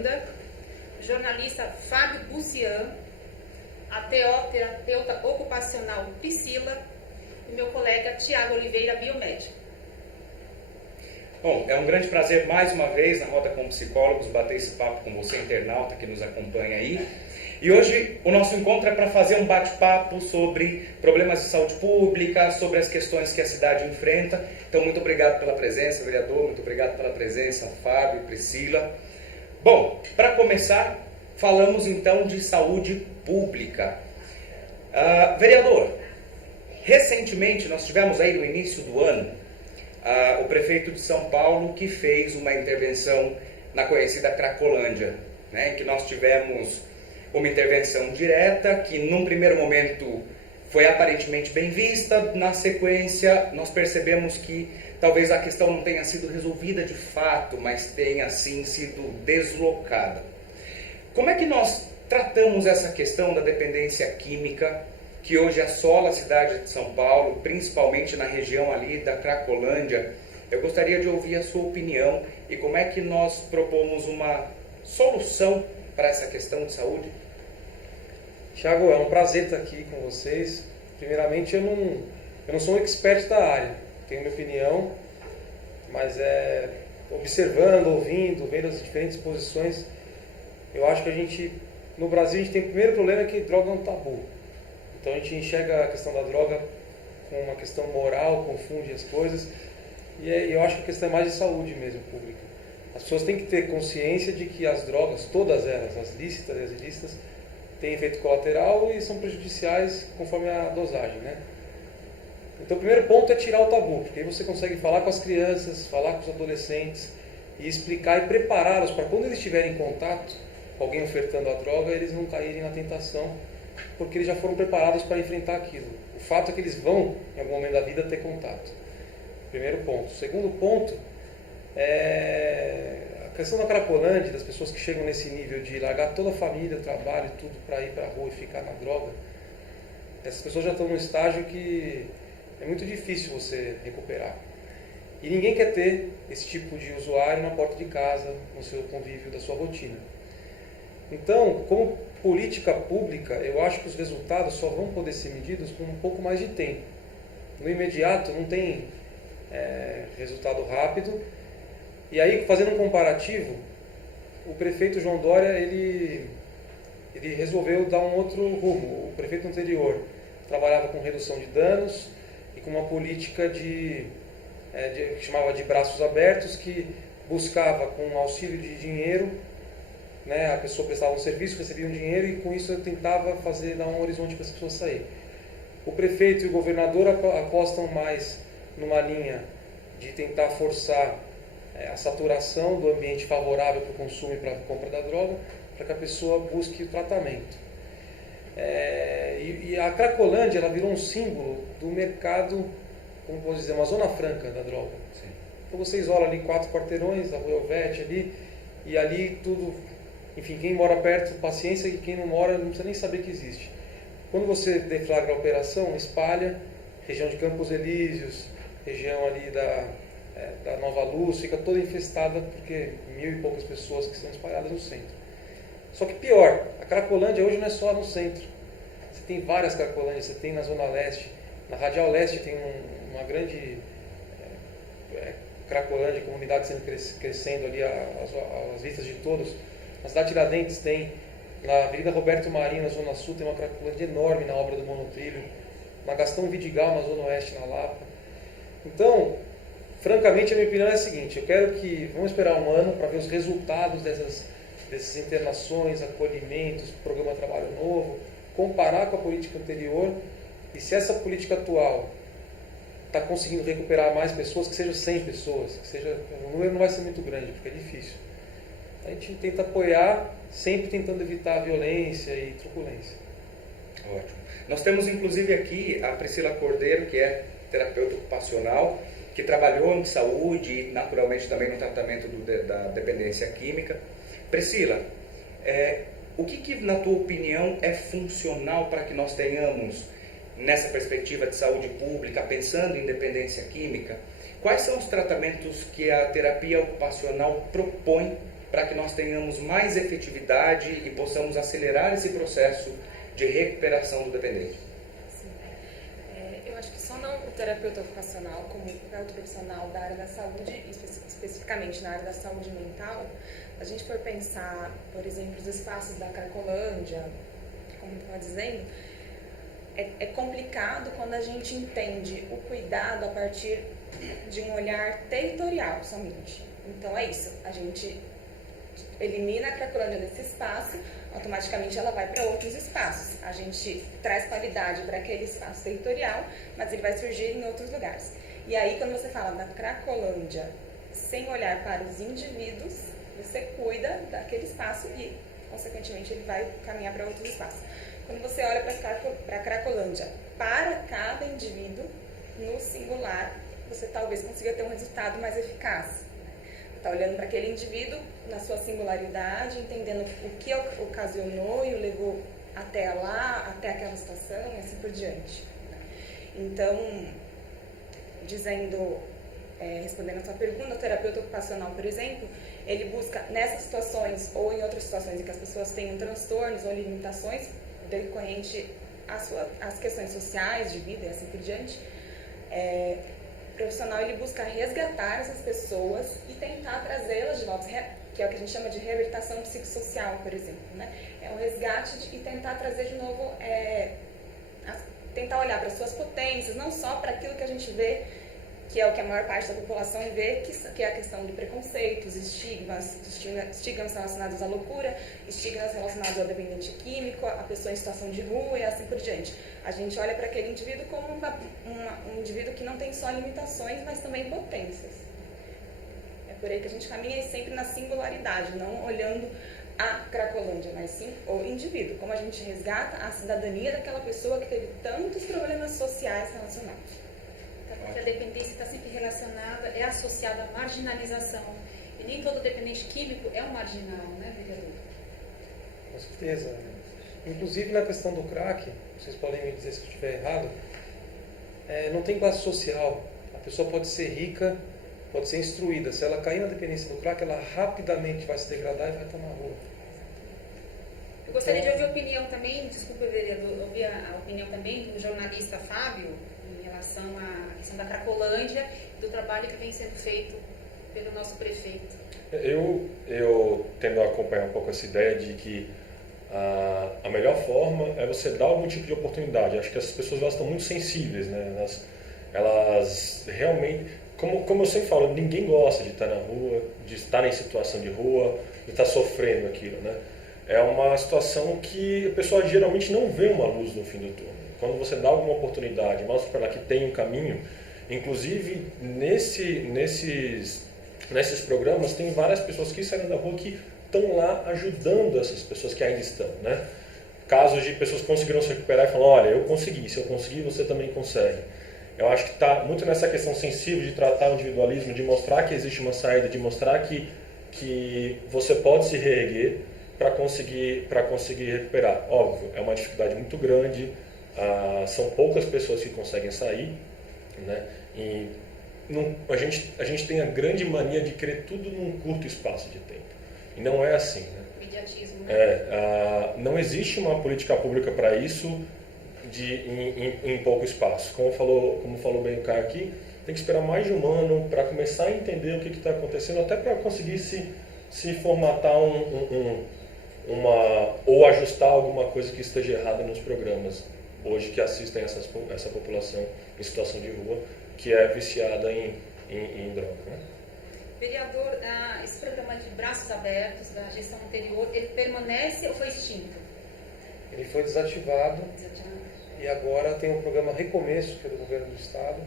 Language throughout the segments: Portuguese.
Miranda, jornalista Fábio Buzian, a terapeuta ocupacional Priscila e meu colega Tiago Oliveira, biomédico. Bom, é um grande prazer mais uma vez na Roda com Psicólogos bater esse papo com você, internauta que nos acompanha aí. E hoje o nosso encontro é para fazer um bate-papo sobre problemas de saúde pública, sobre as questões que a cidade enfrenta. Então, muito obrigado pela presença, vereador, muito obrigado pela presença, Fábio, Priscila. Bom, para começar, falamos então de saúde pública. Vereador, recentemente nós tivemos aí no início do ano o prefeito de São Paulo que fez uma intervenção na conhecida Cracolândia, né, em que nós tivemos uma intervenção direta que num primeiro momento foi aparentemente bem vista, na sequência nós percebemos que talvez a questão não tenha sido resolvida de fato, mas tenha sim sido deslocada. Como é que nós tratamos essa questão da dependência química que hoje assola a cidade de São Paulo, principalmente na região ali da Cracolândia? Eu gostaria de ouvir a sua opinião e como é que nós propomos uma solução para essa questão de saúde. Thiago, é um prazer estar aqui com vocês. Primeiramente, eu não sou um expert da área, tenho minha opinião, mas observando, ouvindo, vendo as diferentes posições, eu acho que no Brasil, a gente tem o primeiro problema que droga é um tabu. Então a gente enxerga a questão da droga com uma questão moral, confunde as coisas, e eu acho que a questão é mais de saúde mesmo, pública. As pessoas têm que ter consciência de que as drogas, todas elas, as lícitas e as ilícitas, têm efeito colateral e são prejudiciais conforme a dosagem, né? Então o primeiro ponto é tirar o tabu, porque aí você consegue falar com as crianças, falar com os adolescentes e explicar e prepará-los para quando eles estiverem em contato com alguém ofertando a droga, eles não caírem na tentação, porque eles já foram preparados para enfrentar aquilo. O fato é que eles vão, em algum momento da vida, ter contato. Primeiro ponto. Segundo ponto é a questão da Cracolândia, das pessoas que chegam nesse nível de largar toda a família, o trabalho e tudo para ir para a rua e ficar na droga. Essas pessoas já estão num estágio que é muito difícil você recuperar. E ninguém quer ter esse tipo de usuário na porta de casa, no seu convívio da sua rotina. Então, como política pública, eu acho que os resultados só vão poder ser medidos com um pouco mais de tempo. No imediato, não tem resultado rápido. E aí, fazendo um comparativo, o prefeito João Dória, ele resolveu dar um outro rumo. O prefeito anterior trabalhava com redução de danos e com uma política que chamava de braços abertos, que buscava, com auxílio de dinheiro, né, a pessoa prestava um serviço, recebia um dinheiro e com isso eu tentava dar um horizonte para as pessoas saírem. O prefeito e o governador apostam mais numa linha de tentar forçar a saturação do ambiente favorável para o consumo e para a compra da droga, para que a pessoa busque o tratamento. E a Cracolândia, ela virou um símbolo do mercado, como posso dizer, uma zona franca da droga. Sim. Então você isola ali 4 quarteirões, a Rua Elvete ali, e ali tudo, enfim, quem mora perto, paciência, e quem não mora não precisa nem saber que existe. Quando você deflagra a operação, espalha, região de Campos Elíseos, região ali da Nova Luz, fica toda infestada, porque 1000 e poucas pessoas que estão espalhadas no centro. Só que pior, a Cracolândia hoje não é só no centro. Você tem várias Cracolândias, você tem na Zona Leste, na Radial Leste tem uma grande Cracolândia, comunidade sendo crescendo ali às vistas de todos. Na cidade de Tiradentes tem, na Avenida Roberto Marinho, na Zona Sul, tem uma Cracolândia enorme na obra do monotrilho, na Gastão Vidigal, na Zona Oeste, na Lapa. Então, francamente, a minha opinião é a seguinte: vamos esperar um ano para ver os resultados dessas internações, acolhimentos, programa de trabalho novo, comparar com a política anterior, e se essa política atual está conseguindo recuperar mais pessoas, que seja 100 pessoas, o número não vai ser muito grande, porque é difícil. A gente tenta apoiar, sempre tentando evitar a violência e truculência. Ótimo. Nós temos inclusive aqui a Priscila Cordeiro, que é terapeuta ocupacional, que trabalhou em saúde e naturalmente também no tratamento da dependência química. Priscila, o que na tua opinião é funcional para que nós tenhamos, nessa perspectiva de saúde pública, pensando em dependência química, quais são os tratamentos que a terapia ocupacional propõe para que nós tenhamos mais efetividade e possamos acelerar esse processo de recuperação do dependente? Eu acho que só não o terapeuta ocupacional, como outro profissional da área da saúde, especificamente na área da saúde mental, a gente for pensar, por exemplo, os espaços da Cracolândia, como estava dizendo, é complicado quando a gente entende o cuidado a partir de um olhar territorial somente. Então é isso, a gente elimina a Cracolândia desse espaço, automaticamente ela vai para outros espaços. A gente traz qualidade para aquele espaço territorial, mas ele vai surgir em outros lugares. E aí, quando você fala da Cracolândia sem olhar para os indivíduos, você cuida daquele espaço e, consequentemente, ele vai caminhar para outros espaços. Quando você olha para a Cracolândia para cada indivíduo, no singular, você talvez consiga ter um resultado mais eficaz. Está olhando para aquele indivíduo na sua singularidade, entendendo o que ocasionou e o levou até lá, até aquela situação e assim por diante. Então, respondendo a sua pergunta, o terapeuta ocupacional, por exemplo, ele busca nessas situações ou em outras situações em que as pessoas tenham transtornos ou limitações decorrente às questões sociais de vida e assim por diante, o profissional ele busca resgatar essas pessoas e tentar trazê-las de volta, que é o que a gente chama de reabilitação psicossocial, por exemplo, né? É um resgate e tentar trazer de novo, tentar olhar para as suas potências, não só para aquilo que a gente vê, que é o que a maior parte da população vê, que é a questão de preconceitos, estigmas relacionados à loucura, estigmas relacionados ao dependente químico, a pessoa em situação de rua e assim por diante. A gente olha para aquele indivíduo como um indivíduo que não tem só limitações, mas também potências. É por aí que a gente caminha e sempre na singularidade, não olhando a Cracolândia, mas sim o indivíduo, como a gente resgata a cidadania daquela pessoa que teve tantos problemas sociais relacionados. Porque a dependência está sempre relacionada, é associada à marginalização. E nem todo dependente químico é um marginal, né, vereador? Com certeza. Inclusive na questão do crack, vocês podem me dizer se eu estiver errado, não tem classe social. A pessoa pode ser rica, pode ser instruída. Se ela cair na dependência do crack, ela rapidamente vai se degradar e vai estar na rua. Eu gostaria de ouvir a opinião também, desculpa, vereador, ouvir a opinião também do jornalista Fábio, em relação à questão da Cracolândia e do trabalho que vem sendo feito pelo nosso prefeito. Eu tendo a acompanhar um pouco essa ideia de que a melhor forma é você dar algum tipo de oportunidade. Acho que essas pessoas elas estão muito sensíveis, né? Elas realmente, como eu sempre falo, ninguém gosta de estar na rua, de estar em situação de rua, de estar sofrendo aquilo, né? É uma situação que a pessoa geralmente não vê uma luz no fim do túnel. Quando você dá alguma oportunidade, mostra para ela que tem um caminho, inclusive nesses programas tem várias pessoas que saíram da rua que estão lá ajudando essas pessoas que ainda estão, né? Casos de pessoas que conseguiram se recuperar e falam, olha, eu consegui, se eu conseguir, você também consegue. Eu acho que está muito nessa questão sensível de tratar o individualismo, de mostrar que existe uma saída, de mostrar que você pode se reerguer para conseguir recuperar. Óbvio, é uma dificuldade muito grande, são poucas pessoas que conseguem sair, né? E a gente tem a grande mania de querer tudo num curto espaço de tempo. E não é assim, né? Mediatismo, né? Não existe uma política pública para isso em pouco espaço. Como falou bem o Caio aqui, tem que esperar mais de um ano para começar a entender o que está acontecendo, até para conseguir se formatar ou ajustar alguma coisa que esteja errada nos programas hoje que assistem essa população em situação de rua que é viciada em droga, né? Vereador, esse programa de braços abertos da gestão anterior, ele permanece ou foi extinto? Ele foi desativado e agora tem um programa Recomeço, que é do governo do estado,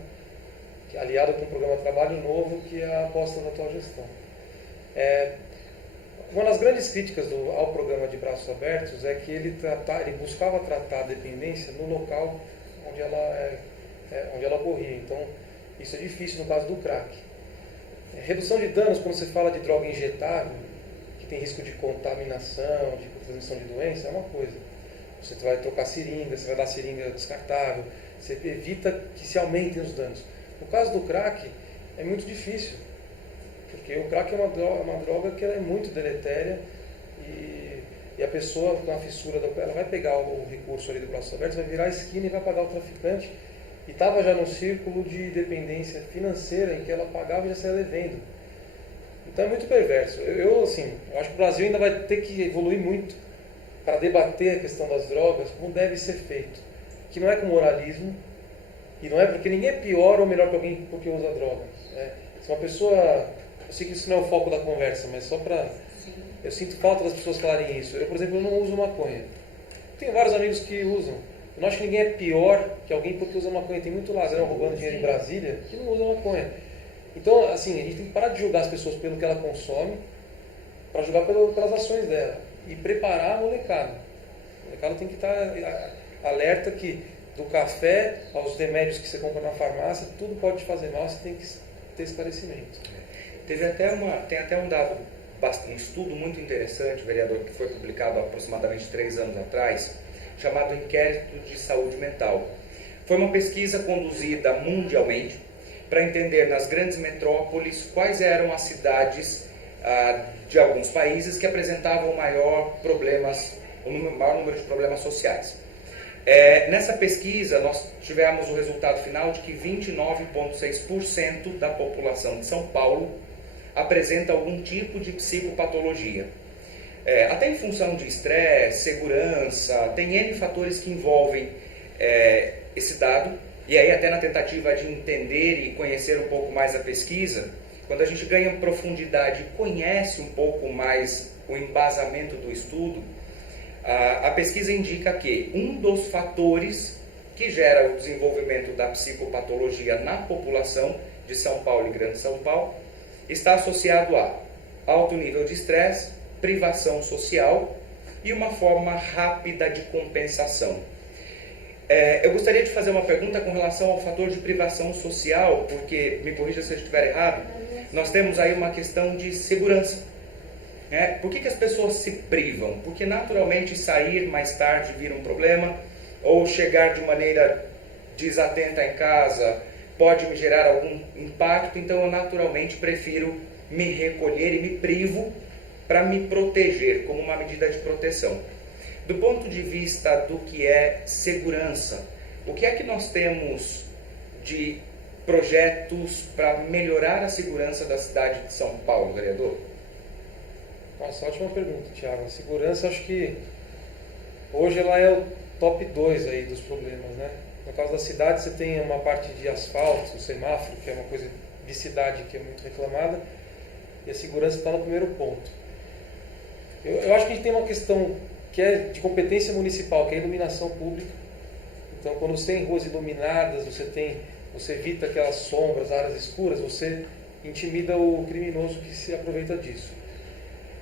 que é aliado com um programa Trabalho Novo, que é a aposta da atual gestão. Uma das grandes críticas ao programa de braços abertos é que ele buscava tratar a dependência no local onde ela ocorria. Então, isso é difícil no caso do crack. Redução de danos, quando você fala de droga injetável, que tem risco de contaminação, de transmissão de doença, é uma coisa. Você vai trocar seringa, você vai dar seringa descartável, você evita que se aumentem os danos. No caso do crack, é muito difícil. Porque o crack é uma droga que ela é muito deletéria e a pessoa com a fissura, ela vai pegar o recurso ali do braço aberto, vai virar a esquina e vai pagar o traficante. E estava já no círculo de dependência financeira em que ela pagava e já saía devendo. Então é muito perverso. Eu acho que o Brasil ainda vai ter que evoluir muito para debater a questão das drogas, como deve ser feito. Que não é com moralismo, e não é porque ninguém é pior ou melhor que alguém porque usa drogas. Né? Se uma pessoa... Eu sei que isso não é o foco da conversa, mas só para... Eu sinto falta das pessoas falarem isso. Eu, por exemplo, não uso maconha. Tenho vários amigos que usam. Eu não acho que ninguém é pior que alguém porque usa maconha. Tem muito ladrão roubando dinheiro em Brasília que não usa maconha. Então, assim, a gente tem que parar de julgar as pessoas pelo que ela consome, para julgar pelas ações dela. E preparar a molecada. A molecada tem que estar alerta que do café aos remédios que você compra na farmácia, tudo pode te fazer mal, você tem que ter esclarecimento. Tem até um dado, um estudo muito interessante, vereador, que foi publicado há aproximadamente 3 anos atrás, chamado Inquérito de Saúde Mental. Foi uma pesquisa conduzida mundialmente para entender nas grandes metrópoles quais eram as cidades de alguns países que apresentavam o maior número de problemas sociais. Nessa pesquisa, nós tivemos o resultado final de que 29,6% da população de São Paulo apresenta algum tipo de psicopatologia. Até em função de estresse, segurança, tem N fatores que envolvem esse dado, e aí até na tentativa de entender e conhecer um pouco mais a pesquisa, quando a gente ganha profundidade e conhece um pouco mais o embasamento do estudo, a pesquisa indica que um dos fatores que gera o desenvolvimento da psicopatologia na população de São Paulo e Grande São Paulo está associado a alto nível de estresse, privação social e uma forma rápida de compensação. Eu gostaria de fazer uma pergunta com relação ao fator de privação social, porque, me corrija se eu estiver errado, nós temos aí uma questão de segurança. Por que as pessoas se privam? Porque naturalmente sair mais tarde vira um problema, ou chegar de maneira desatenta em casa pode me gerar algum impacto, então eu naturalmente prefiro me recolher e me privo para me proteger, como uma medida de proteção. Do ponto de vista do que é segurança, o que é que nós temos de projetos para melhorar a segurança da cidade de São Paulo, vereador? Nossa, ótima pergunta, Thiago. A segurança, acho que hoje ela é o top 2 aí dos problemas, né? No caso da cidade, você tem uma parte de asfalto, o semáforo, que é uma coisa de cidade que é muito reclamada, e a segurança está no primeiro ponto. Eu acho que a gente tem uma questão que é de competência municipal, que é a iluminação pública. Então, quando você tem ruas iluminadas, você evita aquelas sombras, áreas escuras, você intimida o criminoso que se aproveita disso.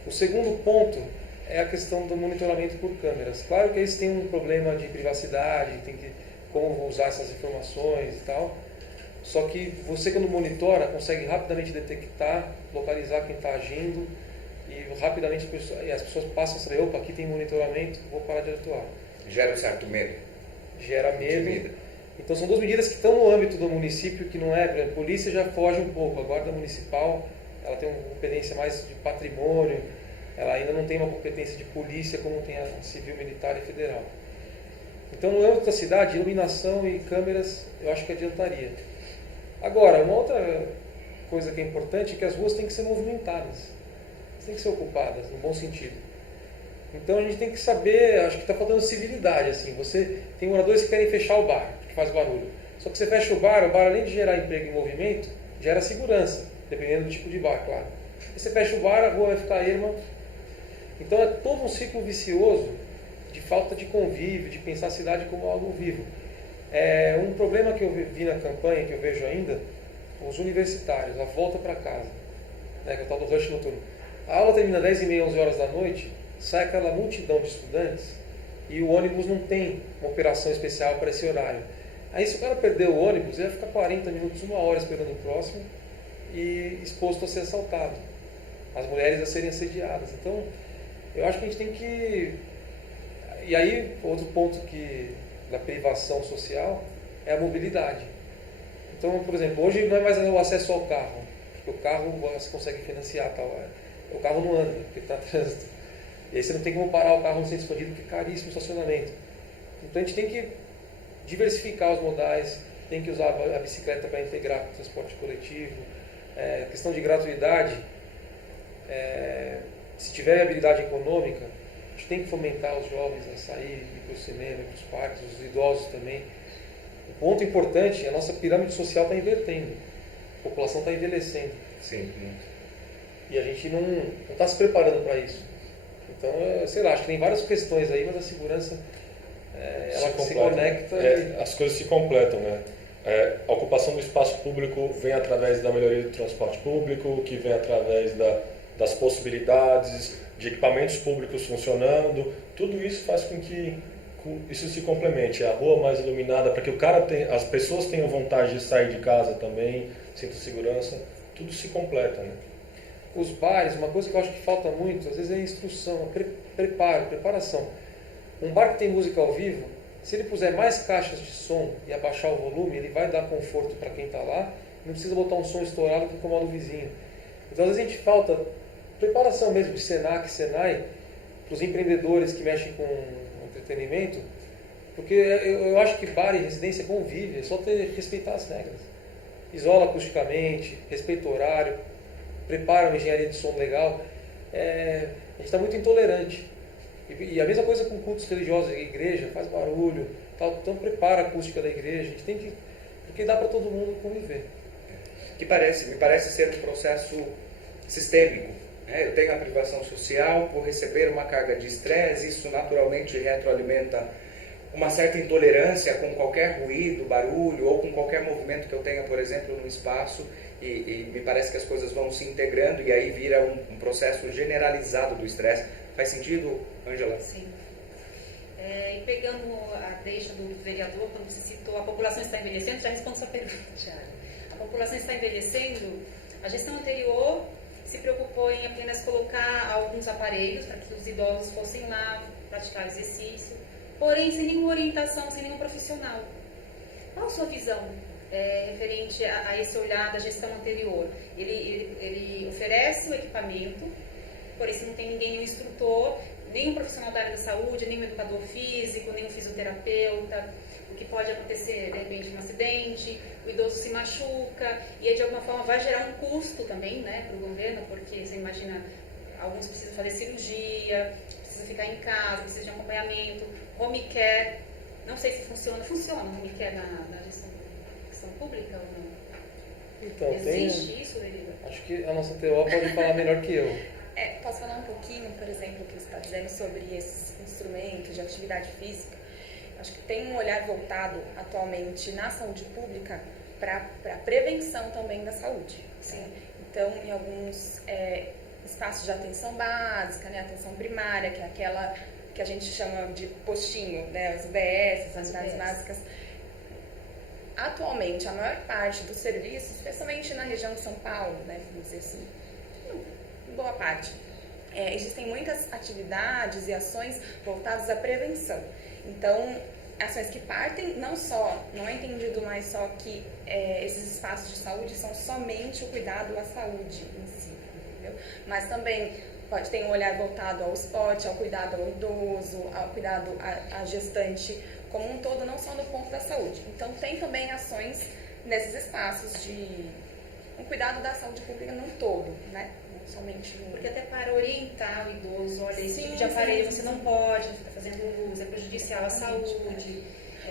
O segundo ponto é a questão do monitoramento por câmeras. Claro que eles têm um problema de privacidade, tem que como usar essas informações e tal. Só que você, quando monitora, consegue rapidamente detectar, localizar quem está agindo e rapidamente as pessoas passam a saber, opa, aqui tem monitoramento, vou parar de atuar. Gera um certo medo. Gera medo. Então são 2 medidas que estão no âmbito do município, que não é, por exemplo, a polícia já foge um pouco, a guarda municipal ela tem uma competência mais de patrimônio, ela ainda não tem uma competência de polícia como tem a civil, militar e federal. Então no âmbito da cidade, iluminação e câmeras eu acho que adiantaria. Agora, uma outra coisa que é importante é que as ruas têm que ser movimentadas, têm que ser ocupadas, no bom sentido. Então a gente tem que saber, acho que está faltando civilidade, assim, você tem moradores que querem fechar o bar, que faz barulho. Só que você fecha o bar além de gerar emprego e movimento, gera segurança, dependendo do tipo de bar, claro. E você fecha o bar, a rua vai ficar erma. Então é todo um ciclo vicioso de falta de convívio, de pensar a cidade como algo vivo. Um problema que eu vi na campanha, que eu vejo ainda, os universitários, a volta para casa, né, que é o tal do rush noturno. A aula termina 10h30, 11 horas da noite, sai aquela multidão de estudantes e o ônibus não tem uma operação especial para esse horário. Aí se o cara perder o ônibus, ele vai ficar 40 minutos, 1 hora esperando o próximo e exposto a ser assaltado. As mulheres a serem assediadas. Então, eu acho que a gente tem que... E aí, outro ponto da privação social é a mobilidade. Então, por exemplo, hoje não é mais o acesso ao carro. porque o carro você consegue financiar tal. O carro não anda, porque está trânsito. E aí você não tem como parar o carro no centro expandido, porque é caríssimo o estacionamento. Então a gente tem que diversificar os modais, tem que usar a bicicleta para integrar com o transporte coletivo. Questão de gratuidade, se tiver habilidade econômica, a gente tem que fomentar os jovens a sair, ir para o cinema, ir para os parques, os idosos também. O ponto importante, a nossa pirâmide social está invertendo, a população está envelhecendo. Sim. E a gente não está se preparando para isso. Então, sei lá, acho que tem várias questões aí, mas a segurança, ela se conecta. As coisas se completam, né? A ocupação do espaço público vem através da melhoria do transporte público, que vem através das possibilidades de equipamentos públicos funcionando. Tudo isso faz com que isso se complemente. A rua mais iluminada, para que as pessoas tenham vontade de sair de casa também, sintam segurança. Tudo se completa, né? Os bares, uma coisa que eu acho que falta muito, às vezes é a instrução, preparação. Um bar que tem música ao vivo, se ele puser mais caixas de som e abaixar o volume, ele vai dar conforto para quem está lá, não precisa botar um som estourado que incomoda o vizinho. Então, às vezes a gente falta preparação mesmo de Senac, Senai, para os empreendedores que mexem com entretenimento, porque eu acho que bar e residência convive, é só respeitar as regras. Isola acusticamente, respeita o horário, prepara uma engenharia de som legal. A gente está muito intolerante. E a mesma coisa com cultos religiosos, a igreja faz barulho, tal, então prepara a acústica da igreja, a gente tem que, porque dá para todo mundo conviver. Me parece ser um processo sistêmico. Eu tenho a privação social por receber uma carga de estresse, isso naturalmente retroalimenta uma certa intolerância com qualquer ruído, barulho ou com qualquer movimento que eu tenha, por exemplo, no espaço, e me parece que as coisas vão se integrando e aí vira um processo generalizado do estresse. Faz sentido, Ângela? Sim. E pegando a deixa do vereador, quando você citou a população está envelhecendo, já respondo sua pergunta, Thiago. A população está envelhecendo, a gestão anterior se preocupou em apenas colocar alguns aparelhos para que os idosos fossem lá praticar exercício, porém sem nenhuma orientação, sem nenhum profissional. Qual a sua visão referente a esse olhar da gestão anterior? Ele oferece o equipamento, porém se não tem ninguém, um instrutor, nem um profissional da área da saúde, nem um educador físico, nem um fisioterapeuta. O que pode acontecer, de repente, um acidente, o idoso se machuca, e aí, de alguma forma, vai gerar um custo também, né, para o governo, porque você imagina, alguns precisam fazer cirurgia, precisam ficar em casa, precisam de acompanhamento, home care, não sei se funciona o home care na gestão pública ou não? Então, existe isso, Deriva? Acho que a nossa TO pode falar melhor que eu. Posso falar um pouquinho, por exemplo, o que você está dizendo sobre esses instrumentos de atividade física? Acho que tem um olhar voltado atualmente na saúde pública para a prevenção também da saúde. Sim. Então, em alguns espaços de atenção básica, né, atenção primária, que é aquela que a gente chama de postinho, né, as UBS, as unidades básicas. Atualmente, a maior parte dos serviços, especialmente na região de São Paulo, né, vamos dizer assim, boa parte, existem muitas atividades e ações voltadas à prevenção. Então, ações que partem não é entendido mais só que esses espaços de saúde são somente o cuidado à saúde em si, entendeu? Mas também pode ter um olhar voltado ao esporte, ao cuidado ao idoso, ao cuidado à gestante como um todo, não só no ponto da saúde. Então, tem também ações nesses espaços de um cuidado da saúde pública num todo, né? Somente porque até para orientar o idoso, olha, esse tipo de sim, aparelho você não pode, você está fazendo uso, é prejudicial à saúde.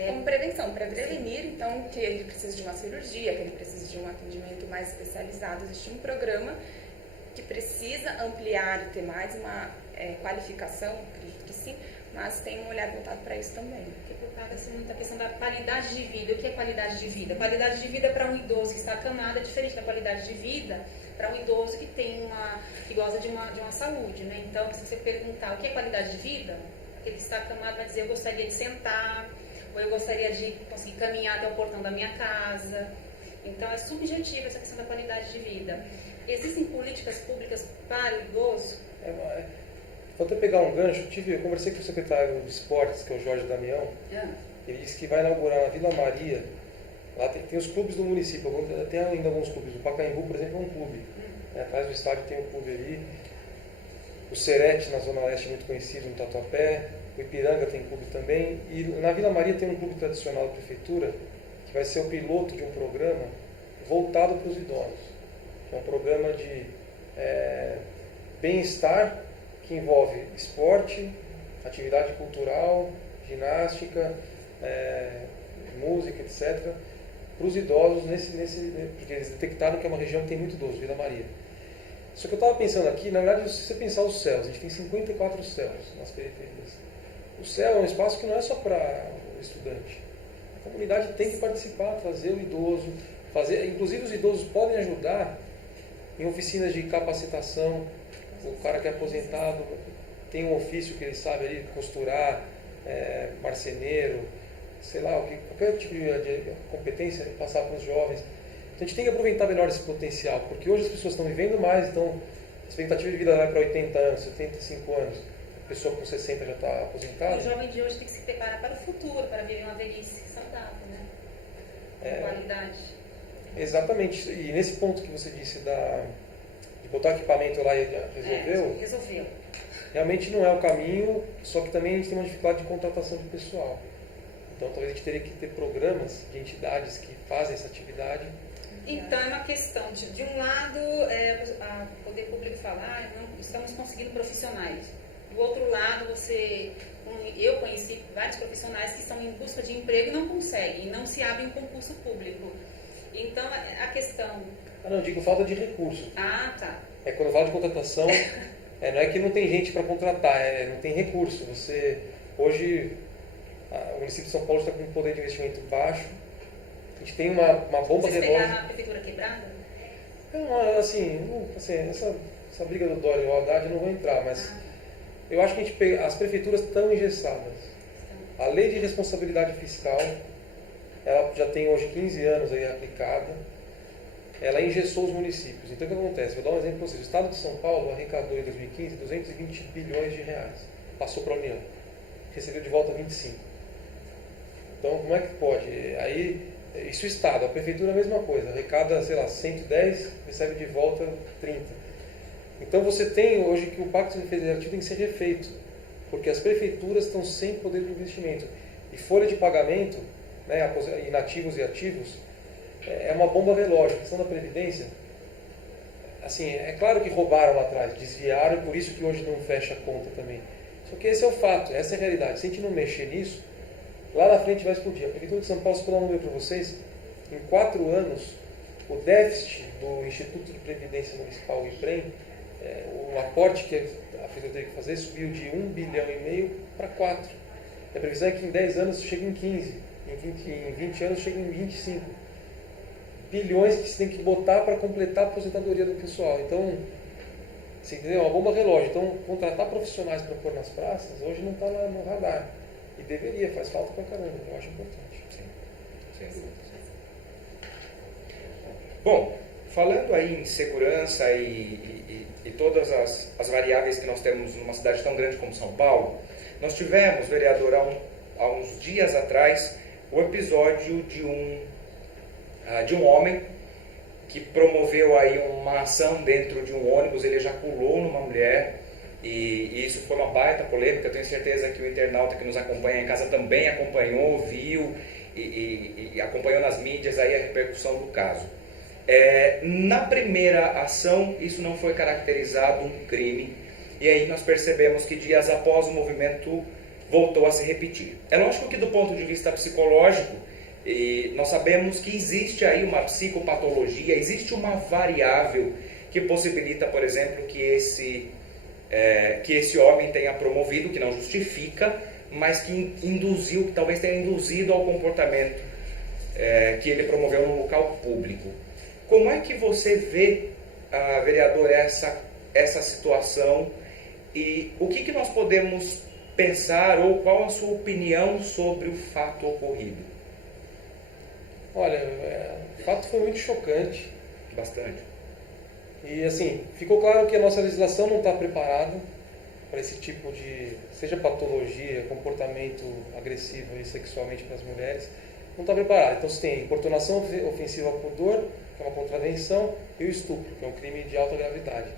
Como prevenção, para prevenir, então, que ele precisa de uma cirurgia, que ele precisa de um atendimento mais especializado, existe um programa que precisa ampliar e ter mais uma qualificação, acredito que sim, mas tem um olhar voltado para isso também. Porque colocava-se muita questão da qualidade de vida. O que é qualidade de vida? Qualidade de vida para um idoso que está acamado é diferente da qualidade de vida para um idoso que goza de uma saúde, né? Então, se você perguntar o que é qualidade de vida, aquele que está acamado vai dizer: eu gostaria de sentar, ou eu gostaria de conseguir caminhar até o portão da minha casa. Então, é subjetiva essa questão da qualidade de vida. Existem políticas públicas para o idoso? Vou até pegar um gancho. Eu conversei com o secretário de Esportes, que é o Jorge Damião. Ele disse que vai inaugurar na Vila Maria, Lá tem os clubes do município, tem ainda alguns clubes. O Pacaembu, por exemplo, é um clube. Atrás do estádio tem um clube ali. O Serete, na Zona Leste, é muito conhecido, no Tatuapé. O Ipiranga tem clube também. E na Vila Maria tem um clube tradicional da prefeitura, que vai ser o piloto de um programa voltado para os idosos. É um programa de bem-estar que envolve esporte, atividade cultural, ginástica, música, etc., para os idosos, porque eles detectaram que é uma região que tem muito idoso, Vila Maria. Só que eu estava pensando aqui, na verdade, se você pensar os céus, a gente tem 54 céus nas periferias. O céu é um espaço que não é só para o estudante. A comunidade tem que participar, trazer o idoso, inclusive os idosos podem ajudar em oficinas de capacitação. O cara que é aposentado tem um ofício que ele sabe ali, costurar, marceneiro, sei lá, qualquer tipo de competência passar para os jovens. Então a gente tem que aproveitar melhor esse potencial, porque hoje as pessoas estão vivendo mais, então a expectativa de vida vai para 80 anos, 75 anos, a pessoa com 60 já está aposentada. O jovem de hoje tem que se preparar para o futuro, para viver uma velhice saudável, né? Com qualidade. Exatamente, e nesse ponto que você disse de botar equipamento lá e resolveu, Resolveu. Realmente não é o caminho, só que também a gente tem uma dificuldade de contratação de pessoal. Então talvez a gente teria que ter programas de entidades que fazem essa atividade. Então é uma questão de um lado, o poder público falar, não estamos conseguindo profissionais. Do outro lado, eu conheci vários profissionais que estão em busca de emprego e não conseguem, e não se abrem um concurso público. Então a questão... Não, digo falta de recurso. Ah, tá. Quando eu falo de contratação, não é que não tem gente para contratar, não tem recurso. Hoje, o município de São Paulo está com um poder de investimento baixo. A gente tem uma bomba Vocês relógio. pegaram a prefeitura quebrada? Não, essa briga do Dória e o Haddad eu não vou entrar, mas eu acho que as prefeituras estão engessadas. A lei de responsabilidade fiscal, ela já tem hoje 15 anos aí aplicada, ela engessou os municípios. Então o que acontece? Vou dar um exemplo para vocês. O estado de São Paulo arrecadou em 2015 220 bilhões de reais. Passou para a União. Recebeu de volta 25. Então como é que pode? Aí, isso é o estado. A prefeitura é a mesma coisa. Arrecada, 110, recebe de volta 30. Então você tem hoje que o Pacto Federativo tem que ser refeito. Porque as prefeituras estão sem poder de investimento. E folha de pagamento, inativos e ativos, é uma bomba relógio. A questão da Previdência, assim, é claro que roubaram lá atrás, desviaram, e por isso que hoje não fecha a conta também. Só que esse é o fato, essa é a realidade. Se a gente não mexer nisso, lá na frente vai explodir. A Prefeitura de São Paulo, se eu dar um número para vocês, em 4 anos, o déficit do Instituto de Previdência Municipal, o IPREM, o aporte que a Prefeitura teve que fazer, subiu de 1,5 bilhão para 4. E a previsão é que em 10 anos chegue em 15, em 20 anos chegue em 25. Bilhões que você tem que botar para completar a aposentadoria do pessoal. Então, você entendeu? É uma bomba relógio. Então, contratar profissionais para pôr nas praças, hoje não está no radar. E deveria, faz falta pra caramba, eu acho importante. Sim. Bom, falando aí em segurança e todas as variáveis que nós temos numa cidade tão grande como São Paulo, nós tivemos, vereador, há uns dias atrás, o episódio de um homem que promoveu aí uma ação dentro de um ônibus, ele ejaculou numa mulher, e isso foi uma baita polêmica. Eu tenho certeza que o internauta que nos acompanha em casa também acompanhou, viu e acompanhou nas mídias aí a repercussão do caso. Na primeira ação, isso não foi caracterizado um crime, e aí nós percebemos que dias após o movimento voltou a se repetir. É lógico que do ponto de vista psicológico, nós sabemos que existe aí uma psicopatologia, existe uma variável que possibilita, por exemplo, que esse homem tenha promovido, que não justifica, mas que induziu, que talvez tenha induzido ao comportamento que ele promoveu no local público. Como é que você vê, vereador, essa situação, e o que nós podemos pensar, ou qual a sua opinião sobre o fato ocorrido? Olha, o fato foi muito chocante. Bastante. E assim, ficou claro que a nossa legislação não está preparada para esse tipo de, seja patologia, comportamento agressivo e sexualmente para as mulheres. não está preparado. Então você tem a importunação ofensiva ao pudor, que é uma contravenção, e o estupro, que é um crime de alta gravidade.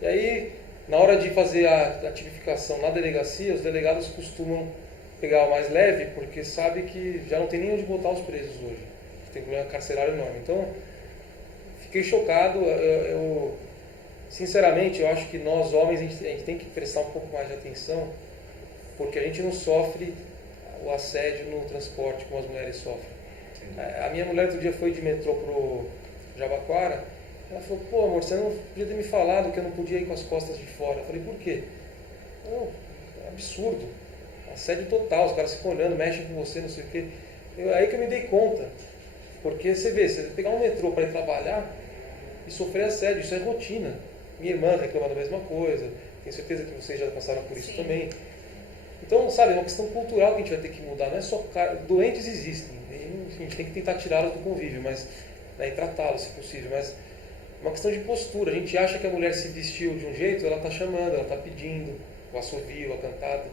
E aí, na hora de fazer a tipificação na delegacia, os delegados costumam pegar o mais leve, porque sabe que já não tem nem onde botar os presos hoje. Tem um problema carcerário enorme. Então, fiquei chocado. Sinceramente, eu acho que nós, homens, a gente tem que prestar um pouco mais de atenção, porque a gente não sofre o assédio no transporte como as mulheres sofrem. A minha mulher outro dia foi de metrô pro Jabaquara. Ela falou, pô amor, você não podia ter me falado que eu não podia ir com as costas de fora. Eu falei, por quê? Não, é absurdo. Assédio total, os caras ficam olhando, mexem com você, não sei o quê. Aí que eu me dei conta. Porque você vê, você pegar um metrô para ir trabalhar e sofrer assédio, isso é rotina. Minha irmã reclama da mesma coisa, tenho certeza que vocês já passaram por isso Sim. também. Então, sabe, é uma questão cultural que a gente vai ter que mudar. Não é só doentes existem, a gente tem que tentar tirá-los do convívio, mas e tratá-los, se possível. Mas é uma questão de postura. A gente acha que a mulher se vestiu de um jeito, ela está chamando, ela está pedindo, o assovio, a cantada.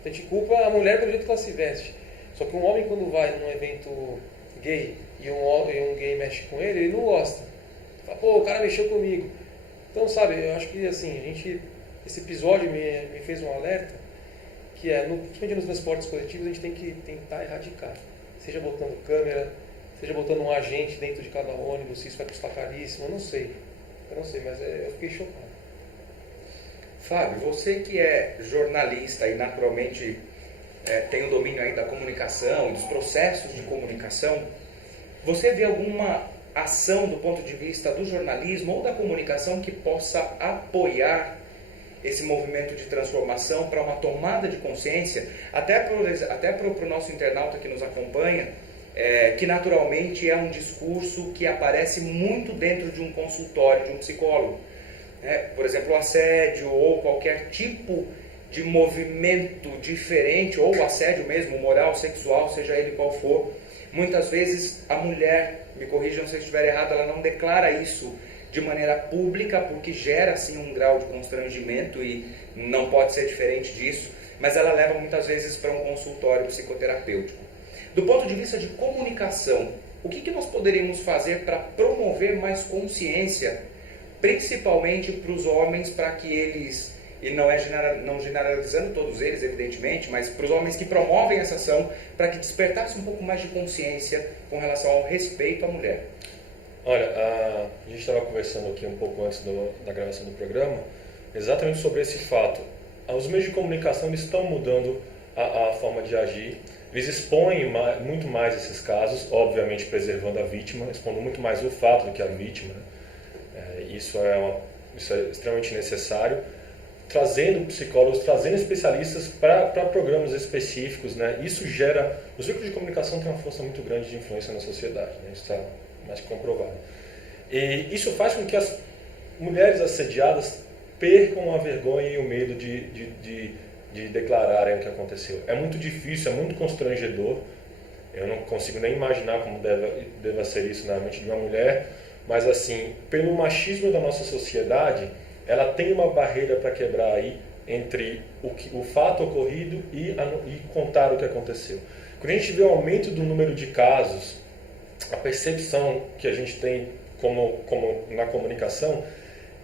Então, a gente culpa a mulher pelo jeito que ela se veste. Só que um homem, quando vai num evento gay e um gay mexe com ele não gosta. Fala, pô, o cara mexeu comigo. Então, sabe, eu acho que assim, esse episódio me fez um alerta, que principalmente nos transportes coletivos, a gente tem que tentar erradicar. Seja botando câmera, seja botando um agente dentro de cada ônibus, se isso vai custar caríssimo, eu não sei, mas eu fiquei chocado. Fábio, você que é jornalista e naturalmente tem o domínio aí da comunicação, dos processos de comunicação, você vê alguma ação do ponto de vista do jornalismo ou da comunicação que possa apoiar esse movimento de transformação para uma tomada de consciência, até para o nosso internauta que nos acompanha, que naturalmente é um discurso que aparece muito dentro de um consultório de um psicólogo. Por exemplo, o assédio ou qualquer tipo de movimento diferente, ou o assédio mesmo, moral, sexual, seja ele qual for. Muitas vezes a mulher, me corrijam se eu estiver errado, ela não declara isso de maneira pública, porque gera assim um grau de constrangimento e não pode ser diferente disso, mas ela leva muitas vezes para um consultório psicoterapêutico. Do ponto de vista de comunicação, o que nós poderíamos fazer para promover mais consciência, principalmente para os homens, para que eles, e não generalizando todos eles, evidentemente, mas para os homens que promovem essa ação, para que despertasse um pouco mais de consciência com relação ao respeito à mulher? Olha, a gente estava conversando aqui um pouco antes da gravação do programa, exatamente sobre esse fato. Os meios de comunicação eles estão mudando a forma de agir, eles expõem muito mais esses casos, obviamente preservando a vítima, expondo muito mais o fato do que a vítima. Isso é extremamente necessário, trazendo psicólogos, trazendo especialistas para programas específicos, né? Isso gera... Os veículos de comunicação têm uma força muito grande de influência na sociedade, né? Isso está mais que comprovado. E isso faz com que as mulheres assediadas percam a vergonha e o medo de declararem o que aconteceu. É muito difícil, é muito constrangedor. Eu não consigo nem imaginar como deva ser isso na mente de uma mulher, mas assim, pelo machismo da nossa sociedade, ela tem uma barreira para quebrar aí entre o fato ocorrido e contar o que aconteceu. Quando a gente vê o aumento do número de casos, a percepção que a gente tem como na comunicação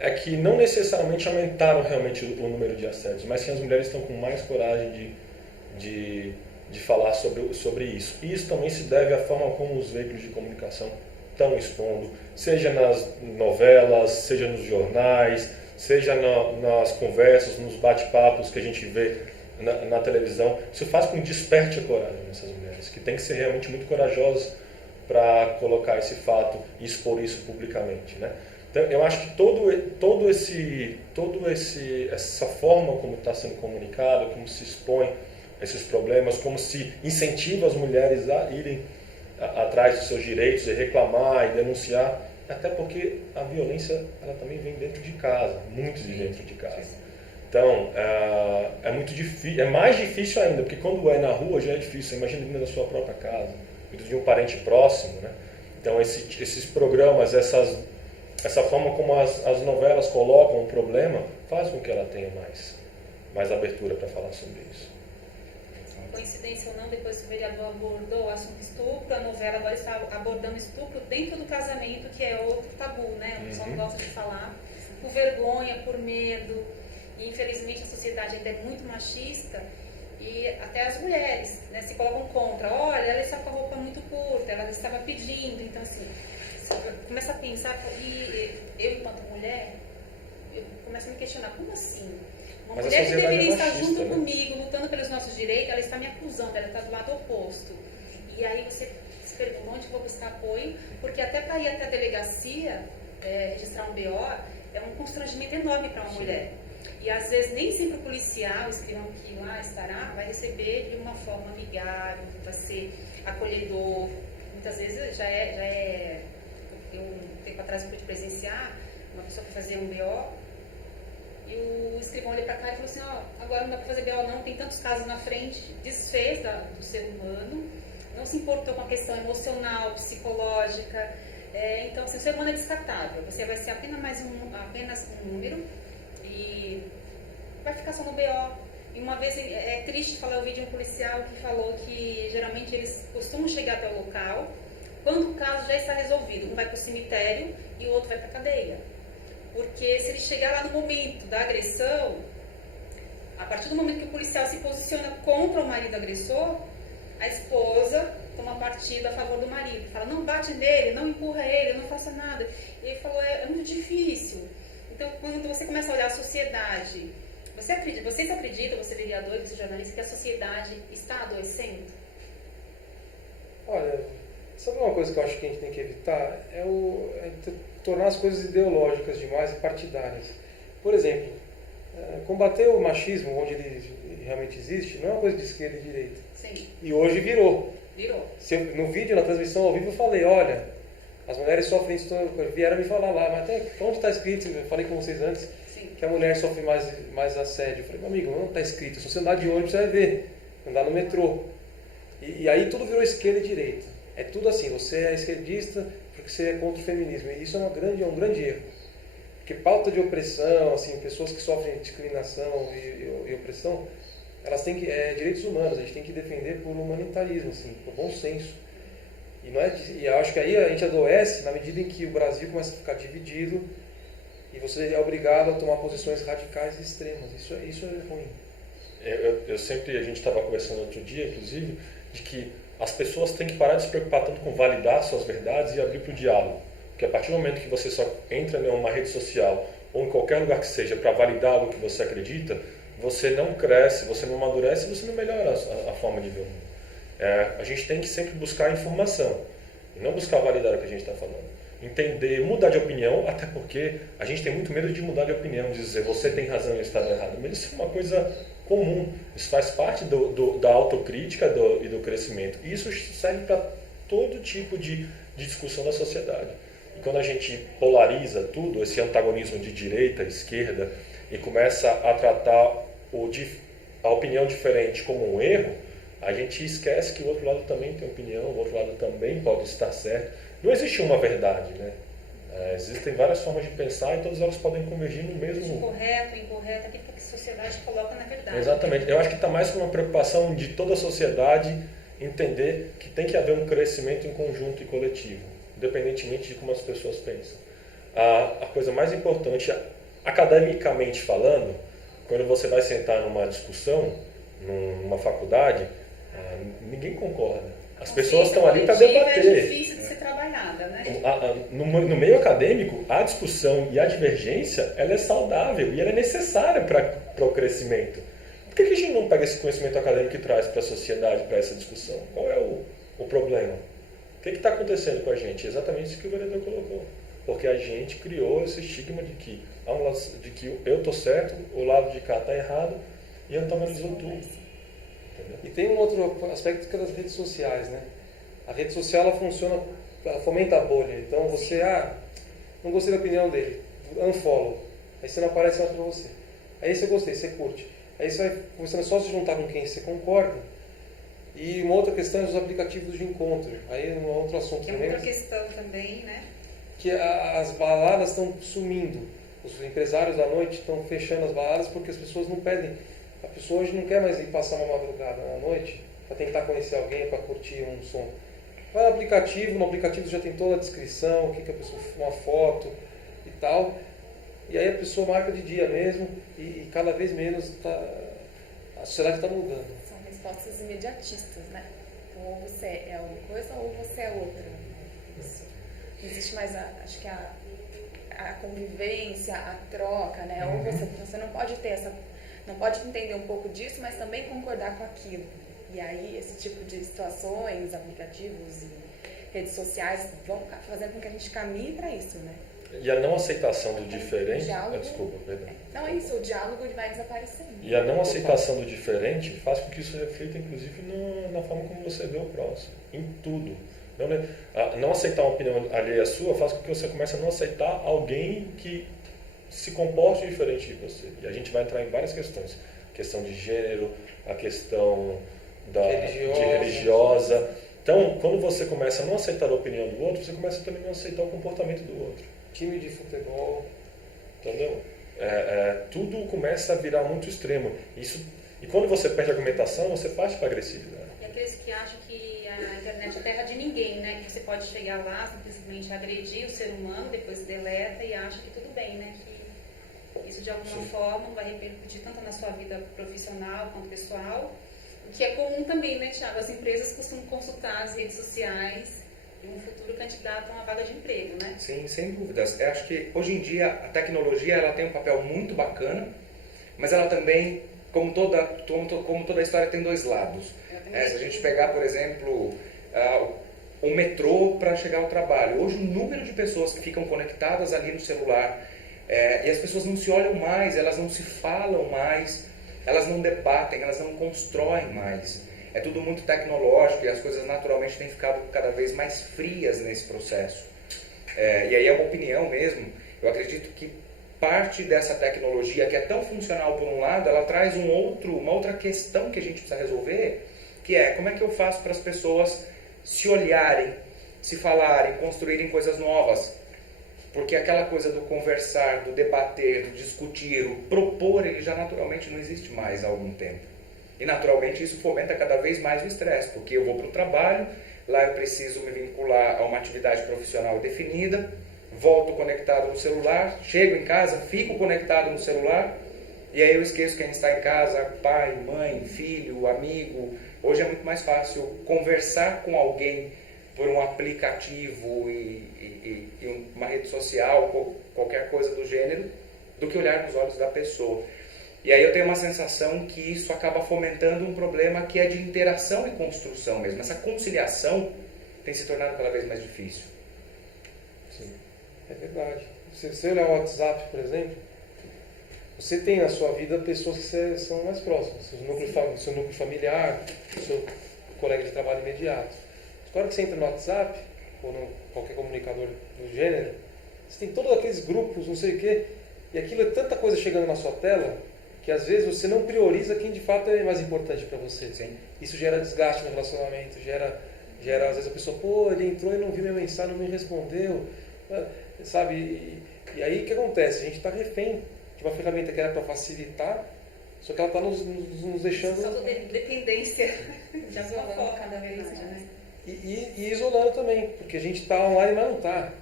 é que não necessariamente aumentaram realmente o número de assédios, mas sim as mulheres estão com mais coragem de falar sobre isso. E isso também se deve à forma como os veículos de comunicação estão expondo, seja nas novelas, seja nos jornais, seja nas conversas, nos bate-papos que a gente vê na televisão. Isso faz com que desperte a coragem nessas mulheres, que tem que ser realmente muito corajosas para colocar esse fato e expor isso publicamente, né? Então, eu acho que essa forma como está sendo comunicado, como se expõe esses problemas, como se incentiva as mulheres a irem atrás dos seus direitos e reclamar e denunciar, até porque a violência ela também vem dentro de casa, muito de dentro de casa. Então, é muito difícil, é mais difícil ainda, porque quando é na rua já é difícil, imagina dentro da sua própria casa, dentro de um parente próximo, né? Então, esses programas, essa forma como as novelas colocam o problema, faz com que ela tenha mais abertura para falar sobre isso. Coincidência ou não, depois que o vereador abordou o assunto estupro, a novela agora está abordando estupro dentro do casamento, que é outro tabu, né? O pessoal não gosta de falar, por vergonha, por medo. E infelizmente a sociedade ainda é muito machista e até as mulheres, né, se colocam contra. Olha, ela está com a roupa muito curta, ela estava pedindo. Então, assim, começa a pensar, e eu, enquanto mulher, eu começo a me questionar, como assim? Uma Mas a mulher que sociedade deveria é estar machista, junto né? comigo, lutando pelos nossos direitos, ela está me acusando, ela está do lado oposto. E aí você se pergunta onde eu vou buscar apoio, porque até para ir até a delegacia, registrar um BO, é um constrangimento enorme para uma mulher. E às vezes nem sempre o policial, o escrivão que lá estará, vai receber de uma forma amigável, vai ser acolhedor. Muitas vezes eu um tempo atrás eu pude presenciar uma pessoa que fazia um BO e o escrivão olhou para cá e falou assim, agora não dá para fazer BO não, tem tantos casos na frente, desfez do ser humano, não se importou com a questão emocional, psicológica. Então, assim, o ser humano é descartável, você vai ser apenas um número e vai ficar só no BO. E uma vez, é triste falar, eu vi de um policial que falou que geralmente eles costumam chegar até o local quando o caso já está resolvido. Um vai para o cemitério e o outro vai para a cadeia. Porque se ele chegar lá no momento da agressão, a partir do momento que o policial se posiciona contra o marido agressor, a esposa toma partido a favor do marido. Fala, não bate nele, não empurra ele, não faça nada. E ele falou, é muito difícil. Então, quando você começa a olhar a sociedade, vocês acreditam, você vereador, você jornalista, que a sociedade está adoecendo? Olha, sabe uma coisa que eu acho que a gente tem que evitar? Tornar as coisas ideológicas demais e partidárias. Por exemplo, combater o machismo, onde ele realmente existe, não é uma coisa de esquerda e direita. Sim. E hoje virou. Virou. No vídeo, na transmissão ao vivo, eu falei, olha, as mulheres sofrem isso, vieram me falar lá, mas até onde está escrito, eu falei com vocês antes, Sim. que a mulher sofre mais assédio. Eu falei, meu amigo, não está escrito, se você andar de ônibus, você vai ver, andar no metrô. E aí tudo virou esquerda e direita. É tudo assim, você é esquerdista porque você é contra o feminismo. E isso é um grande erro. Porque pauta de opressão, assim, pessoas que sofrem discriminação e opressão, elas têm que, direitos humanos, a gente tem que defender por humanitarismo, assim, por bom senso. E eu acho que aí a gente adoece na medida em que o Brasil começa a ficar dividido e você é obrigado a tomar posições radicais e extremas. Isso é ruim. A gente estava conversando outro dia, inclusive, de que as pessoas têm que parar de se preocupar tanto com validar suas verdades e abrir para o diálogo. Porque a partir do momento que você só entra em uma rede social ou em qualquer lugar que seja para validar algo que você acredita, você não cresce, você não amadurece, você não melhora a forma de ver o mundo. A gente tem que sempre buscar informação e não buscar validar o que a gente está falando. Entender, mudar de opinião, até porque a gente tem muito medo de mudar de opinião, de dizer você tem razão e eu estava errado. Mas isso é uma coisa comum, isso faz parte da autocrítica e do crescimento. E isso serve para todo tipo de discussão da sociedade. E quando a gente polariza tudo, esse antagonismo de direita, esquerda, e começa a tratar a opinião diferente como um erro, a gente esquece que o outro lado também tem opinião, o outro lado também pode estar certo. Não existe uma verdade, né? Existem várias formas de pensar e todas elas podem convergir no mesmo... Correto, incorreto, aquilo que a sociedade coloca na verdade. Exatamente. Eu acho que está mais com uma preocupação de toda a sociedade entender que tem que haver um crescimento em conjunto e coletivo, independentemente de como as pessoas pensam. A coisa mais importante, academicamente falando, quando você vai sentar numa discussão, numa faculdade, ninguém concorda. As pessoas estão ali para debater. É difícil de ser trabalhada, né? No meio acadêmico, a discussão e a divergência, ela é saudável e ela é necessária para o crescimento. Por que a gente não pega esse conhecimento acadêmico e traz para a sociedade, para essa discussão? Qual é o problema? O que está acontecendo com a gente? Exatamente isso que o vereador colocou. Porque a gente criou esse estigma de que eu estou certo, o lado de cá está errado, e antagonizou tudo. Entendeu? E tem um outro aspecto que é das redes sociais, né? A rede social, ela fomenta a bolha. Então você, não gostei da opinião dele, unfollow. Aí você não aparece mais para você. Aí você gostei, você curte. Aí você vai começando só se juntar com quem você concorda. E uma outra questão é os aplicativos de encontro. Aí é um outro assunto que também. É outra questão também, né? Que as baladas estão sumindo. Os empresários da noite estão fechando as baladas porque as pessoas não pedem. A pessoa hoje não quer mais ir passar uma madrugada à noite para tentar conhecer alguém, para curtir um som. Vai no aplicativo já tem toda a descrição, o que a pessoa, uma foto e tal. E aí a pessoa marca de dia mesmo e cada vez menos a sociedade está mudando. São respostas imediatistas, né? Então, ou você é uma coisa ou você é outra. Não existe mais, acho que a convivência, a troca, né? Ou você não pode ter não pode entender um pouco disso, mas também concordar com aquilo. E aí, esse tipo de situações, aplicativos e redes sociais vão fazer com que a gente caminhe para isso, né? E a não aceitação do diferente... diálogo, desculpa, perdão. Não é isso, o diálogo ele vai desaparecendo. E a não aceitação do diferente faz com que isso reflita, inclusive, na forma como você vê o próximo, em tudo. Não aceitar uma opinião alheia à sua faz com que você comece a não aceitar alguém que se comporte diferente de você. E a gente vai entrar em várias questões. A questão de gênero, a questão religiosa. Então, quando você começa a não aceitar a opinião do outro, você começa também a não aceitar o comportamento do outro. Time de futebol. Entendeu? Tudo começa a virar muito extremo. E quando você perde a argumentação, você parte para a agressividade. E aqueles que acham que a internet é terra de ninguém, né? Que você pode chegar lá, simplesmente agredir o ser humano, depois deleta e acha que tudo bem, né? Que isso de alguma forma vai repercutir tanto na sua vida profissional quanto pessoal. O que é comum também, né, Thiago? As empresas costumam consultar as redes sociais de um futuro candidato a uma vaga de emprego, né? Sim, sem dúvidas. Eu acho que hoje em dia a tecnologia ela tem um papel muito bacana, mas ela também, como toda a história, tem dois lados. Se a gente pegar, por exemplo, o metrô para chegar ao trabalho, hoje o número de pessoas que ficam conectadas ali no celular, e as pessoas não se olham mais, elas não se falam mais, elas não debatem, elas não constroem mais. É tudo muito tecnológico e as coisas naturalmente têm ficado cada vez mais frias nesse processo. E aí é uma opinião mesmo. Eu acredito que parte dessa tecnologia, que é tão funcional por um lado, ela traz uma outra questão que a gente precisa resolver, que é como é que eu faço para as pessoas se olharem, se falarem, construírem coisas novas. Porque aquela coisa do conversar, do debater, do discutir, o propor, ele já naturalmente não existe mais há algum tempo. E naturalmente isso fomenta cada vez mais o estresse, porque eu vou para o trabalho, lá eu preciso me vincular a uma atividade profissional definida, volto conectado no celular, chego em casa, fico conectado no celular, e aí eu esqueço quem está em casa, pai, mãe, filho, amigo. Hoje é muito mais fácil conversar com alguém por um aplicativo e uma rede social, qualquer coisa do gênero, do que olhar nos olhos da pessoa. E aí eu tenho uma sensação que isso acaba fomentando um problema que é de interação e construção mesmo. Essa conciliação tem se tornado cada vez mais difícil. Sim, é verdade. Se você olhar o WhatsApp, por exemplo, você tem na sua vida pessoas que são mais próximas, seu núcleo familiar, seu colega de trabalho imediato. Agora que você entra no WhatsApp, ou em qualquer comunicador do gênero, você tem todos aqueles grupos, não sei o quê, e aquilo é tanta coisa chegando na sua tela, que às vezes você não prioriza quem de fato é mais importante para você. Sim. Isso gera desgaste no relacionamento, gera às vezes a pessoa, ele entrou e não viu minha mensagem, não me respondeu, sabe? E aí o que acontece? A gente está refém de uma ferramenta que era para facilitar, só que ela está nos deixando... Só dependência de alguma Isolando forma cada vez verdade, mais. né? E isolando também, porque a gente está online, mas não está.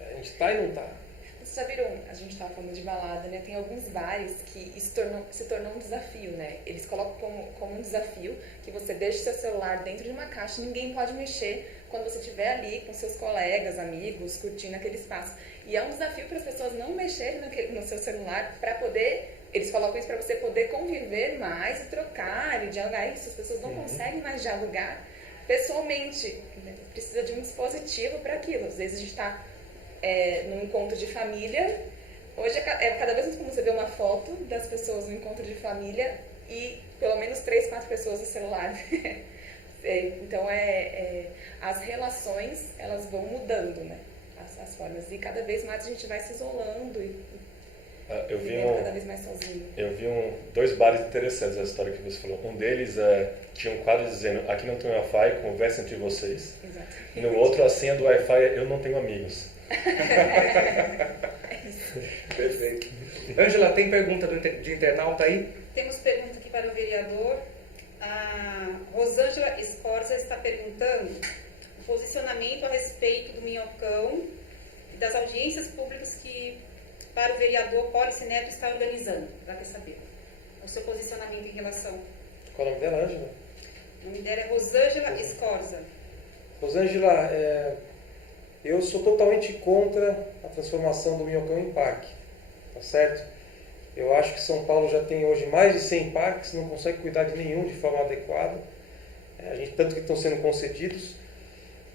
A gente está e não está. Vocês já viram, a gente estava falando de balada, né? Tem alguns bares que se tornou um desafio, né? Eles colocam como um desafio que você deixe seu celular dentro de uma caixa e ninguém pode mexer quando você estiver ali com seus colegas, amigos, curtindo aquele espaço. E é um desafio para as pessoas não mexerem no seu celular para poder... Eles colocam isso para você poder conviver mais e trocar e dialogar. Isso, as pessoas não conseguem mais dialogar pessoalmente. Precisa de um dispositivo para aquilo. Às vezes a gente está num encontro de família. Hoje é cada vez mais comum você ver uma foto das pessoas no encontro de família e pelo menos 3, 4 pessoas no celular. Então, as relações, elas vão mudando, né? As formas. E cada vez mais a gente vai se isolando e vivendo cada vez mais sozinho. Eu vi dois bares interessantes na história que você falou. Um deles tinha um quadro dizendo: aqui não tem Wi-Fi, conversa entre vocês. Exato. E no outro, a senha do Wi-Fi é: eu não tenho amigos. Perfeito. Ângela, tem pergunta de internauta aí? Temos pergunta aqui para o vereador. A Rosângela Escorza está perguntando: o posicionamento a respeito do Minhocão e das audiências públicas que para o vereador Pólice Neto está organizando. Ela quer saber o seu posicionamento em relação. Qual é o nome dela, Ângela? O nome dela é Rosângela Escorza. Rosângela, eu sou totalmente contra a transformação do Minhocão em parque, tá certo? Eu acho que São Paulo já tem hoje mais de 100 parques, não consegue cuidar de nenhum de forma adequada, tanto que estão sendo concedidos.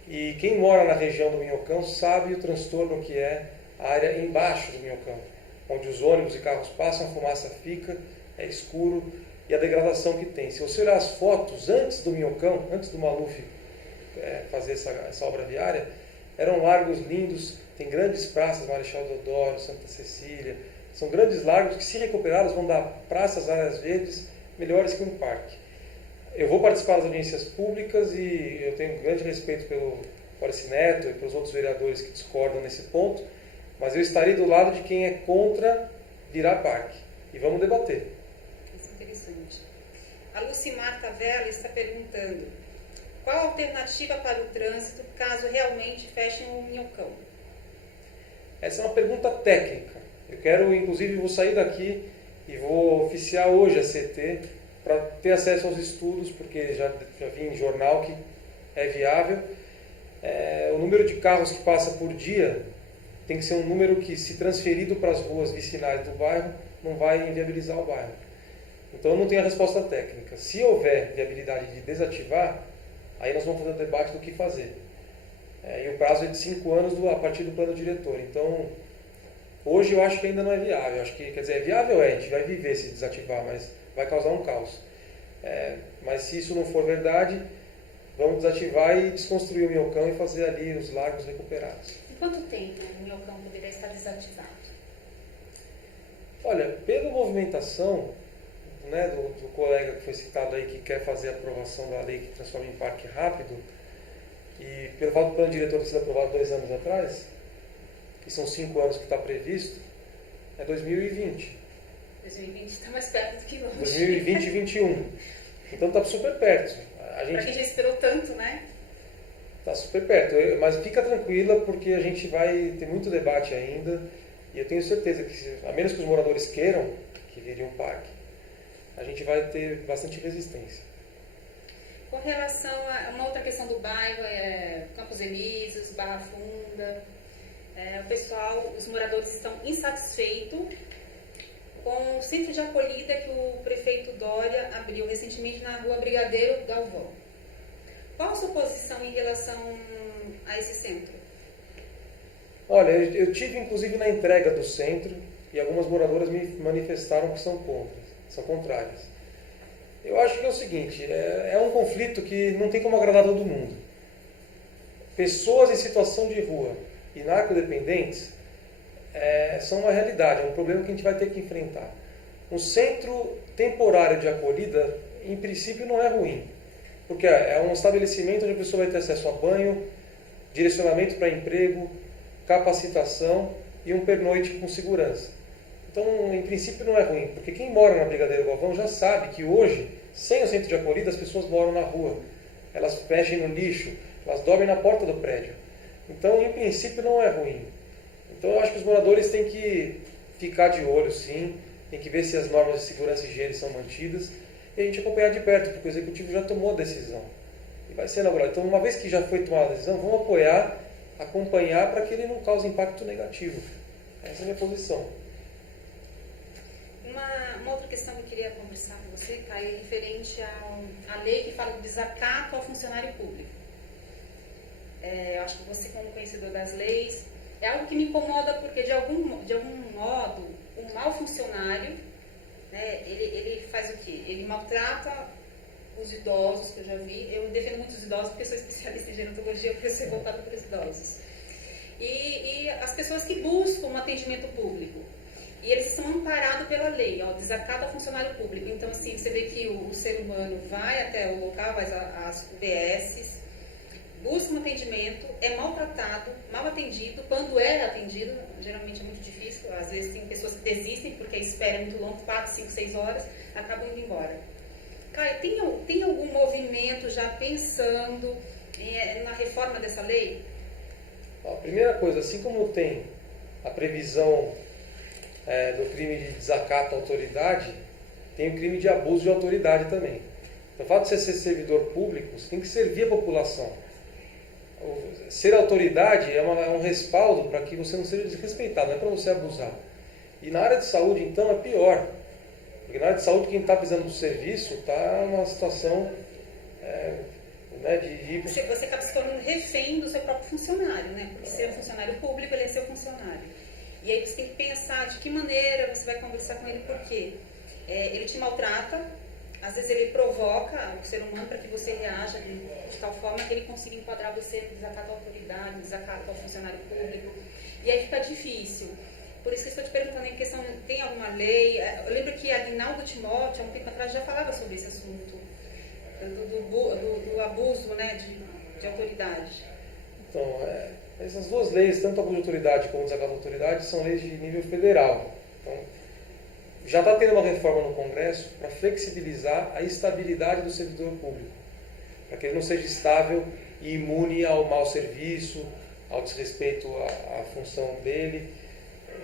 E quem mora na região do Minhocão sabe o transtorno que é a área embaixo do Minhocão, onde os ônibus e carros passam, a fumaça fica, é escuro, e a degradação que tem. Se você olhar as fotos antes do Minhocão, antes do Maluf fazer essa obra viária, eram largos lindos, tem grandes praças, Marechal Deodoro, Santa Cecília, são grandes largos que, se recuperados, vão dar praças, áreas verdes, melhores que um parque. Eu vou participar das audiências públicas e eu tenho grande respeito pelo Pólice Neto e pelos outros vereadores que discordam nesse ponto, mas eu estarei do lado de quem é contra virar parque. E vamos debater. Isso é interessante. A Lucimar Tavela está perguntando: qual a alternativa para o trânsito caso realmente fechem o Minhocão? Essa é uma pergunta técnica. Eu quero, inclusive, vou sair daqui e vou oficiar hoje a CT para ter acesso aos estudos, porque já vi em jornal que é viável. O número de carros que passa por dia tem que ser um número que, se transferido para as ruas vicinais do bairro, não vai inviabilizar o bairro. Então, eu não tenho a resposta técnica. Se houver viabilidade de desativar, aí nós vamos fazer o debate do que fazer. E o prazo é de 5 anos a partir do plano diretor. Então, hoje eu acho que ainda não é viável. Acho que, quer dizer, é viável, a gente vai viver se desativar, mas vai causar um caos. Mas se isso não for verdade, vamos desativar e desconstruir o Minhocão e fazer ali os lagos recuperados. Em quanto tempo o Minhocão poderia estar desativado? Olha, pela movimentação, né, do colega que foi citado aí, que quer fazer a aprovação da lei que transforma em parque rápido, e pelo fato do plano diretor ter sido aprovado 2 anos atrás, que são 5 anos que está previsto, é 2020. 2020 está mais perto do que longe. 2020 e 2021. Então está super perto. Para quem já esperou tanto, né? Está super perto. Mas fica tranquila, porque a gente vai ter muito debate ainda, e eu tenho certeza que, a menos que os moradores queiram que vire um parque, a gente vai ter bastante resistência. Com relação a uma outra questão do bairro, Campos Elíseos, Barra Funda, o pessoal, os moradores estão insatisfeitos com o centro de acolhida que o prefeito Dória abriu recentemente na rua Brigadeiro Galvão. Qual a sua posição em relação a esse centro? Olha, eu tive inclusive na entrega do centro, e algumas moradoras me manifestaram que são contrárias. Eu acho que é o seguinte, é um conflito que não tem como agradar todo mundo. Pessoas em situação de rua e narcodependentes são uma realidade, é um problema que a gente vai ter que enfrentar. Um centro temporário de acolhida, em princípio, não é ruim, porque é um estabelecimento onde a pessoa vai ter acesso a banho, direcionamento para emprego, capacitação e um pernoite com segurança. Então, em princípio, não é ruim, porque quem mora na Brigadeiro Galvão já sabe que hoje, sem o centro de acolhida, as pessoas moram na rua. Elas mexem no lixo, elas dormem na porta do prédio. Então, em princípio, não é ruim. Então, eu acho que os moradores têm que ficar de olho, sim, tem que ver se as normas de segurança e higiene são mantidas, e a gente acompanhar de perto, porque o Executivo já tomou a decisão. E vai ser inaugurado. Então, uma vez que já foi tomada a decisão, vamos apoiar, acompanhar, para que ele não cause impacto negativo. Essa é a minha posição. Uma outra questão que eu queria conversar com você, Caio, é referente à lei que fala do desacato ao funcionário público. Eu acho que você, como conhecedor das leis, é algo que me incomoda, porque de algum modo, um mau funcionário, né, ele faz o quê? Ele maltrata os idosos, que eu já vi. Eu defendo muito os idosos porque sou especialista em gerontologia, porque eu sou voltada para os idosos. E as pessoas que buscam um atendimento público. E eles são amparados pela lei, desacato ao funcionário público. Então, assim, você vê que o ser humano vai até o local, vai às UBSs, busca um atendimento, é maltratado, mal atendido. Quando é atendido, geralmente é muito difícil. Às vezes tem pessoas que desistem porque a espera é muito longa, 4, 5, 6 horas, acabam indo embora. Caio, tem algum movimento já pensando na reforma dessa lei? A primeira coisa, assim como tem a previsão do crime de desacato à autoridade, tem o crime de abuso de autoridade também. Então, o fato de você ser servidor público, você tem que servir a população. Ser autoridade é um respaldo para que você não seja desrespeitado, não é para você abusar. E na área de saúde, então, é pior. Porque na área de saúde, quem está precisando do serviço está numa situação de... Você acaba se tornando refém do seu próprio funcionário, né? Porque ser um funcionário público, ele é seu funcionário. E aí você tem que pensar de que maneira você vai conversar com ele, por quê? Ele te maltrata, às vezes ele provoca o ser humano para que você reaja de tal forma que ele consiga enquadrar você no desacato à autoridade, no desacato ao funcionário público. E aí fica difícil. Por isso que eu estou te perguntando em questão, tem alguma lei? Eu lembro que a Aguinaldo Timóteo, há um tempo atrás, já falava sobre esse assunto, do abuso, né, de autoridade. Então, essas duas leis, tanto abuso de autoridade como desacato à autoridade, são leis de nível federal. Então, já está tendo uma reforma no Congresso para flexibilizar a estabilidade do servidor público, para que ele não seja estável e imune ao mau serviço, ao desrespeito à função dele.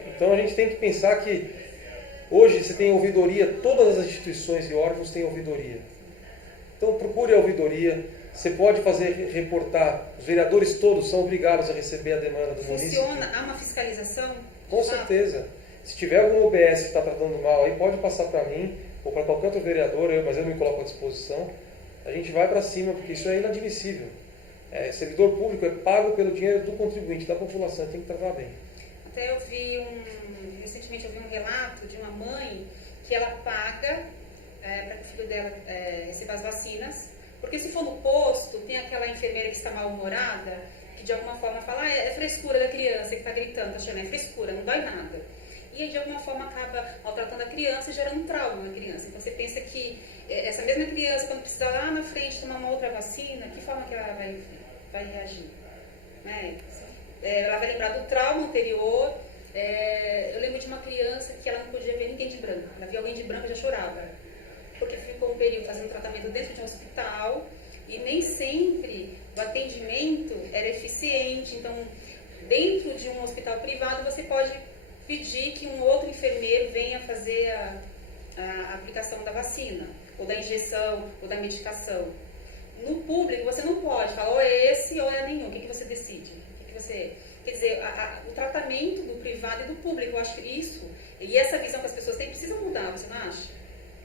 Então a gente tem que pensar que hoje você tem ouvidoria, todas as instituições e órgãos têm ouvidoria. Então procure a ouvidoria, você pode reportar, os vereadores todos são obrigados a receber a demanda do município. Funciona? Há uma fiscalização? Com certeza. Se tiver algum OBS que está tratando mal aí, pode passar para mim ou para qualquer outro vereador, mas eu me coloco à disposição. A gente vai para cima, porque isso é inadmissível. Servidor público é pago pelo dinheiro do contribuinte, da população, tem que tratar bem. Até recentemente eu vi um relato de uma mãe que ela paga para que o filho dela receba as vacinas, porque se for no posto, tem aquela enfermeira que está mal-humorada, que de alguma forma fala, é frescura da criança que está gritando, achando, é frescura, não dói nada. E aí de alguma forma acaba maltratando a criança e gerando um trauma na criança. Então você pensa que essa mesma criança, quando precisar lá na frente tomar uma outra vacina, que forma que ela vai reagir? Né? Ela vai lembrar do trauma anterior. Eu lembro de uma criança que ela não podia ver ninguém de branco. Ela via alguém de branco e já chorava. Porque ficou um período fazendo tratamento dentro de um hospital e nem sempre o atendimento era eficiente. Então, dentro de um hospital privado, você pode pedir que um outro enfermeiro venha fazer a aplicação da vacina, ou da injeção, ou da medicação. No público, você não pode falar ou é esse ou é nenhum. O que você decide? Quer dizer, o tratamento do privado e do público, eu acho que isso, e essa visão que as pessoas têm, precisa mudar, você não acha?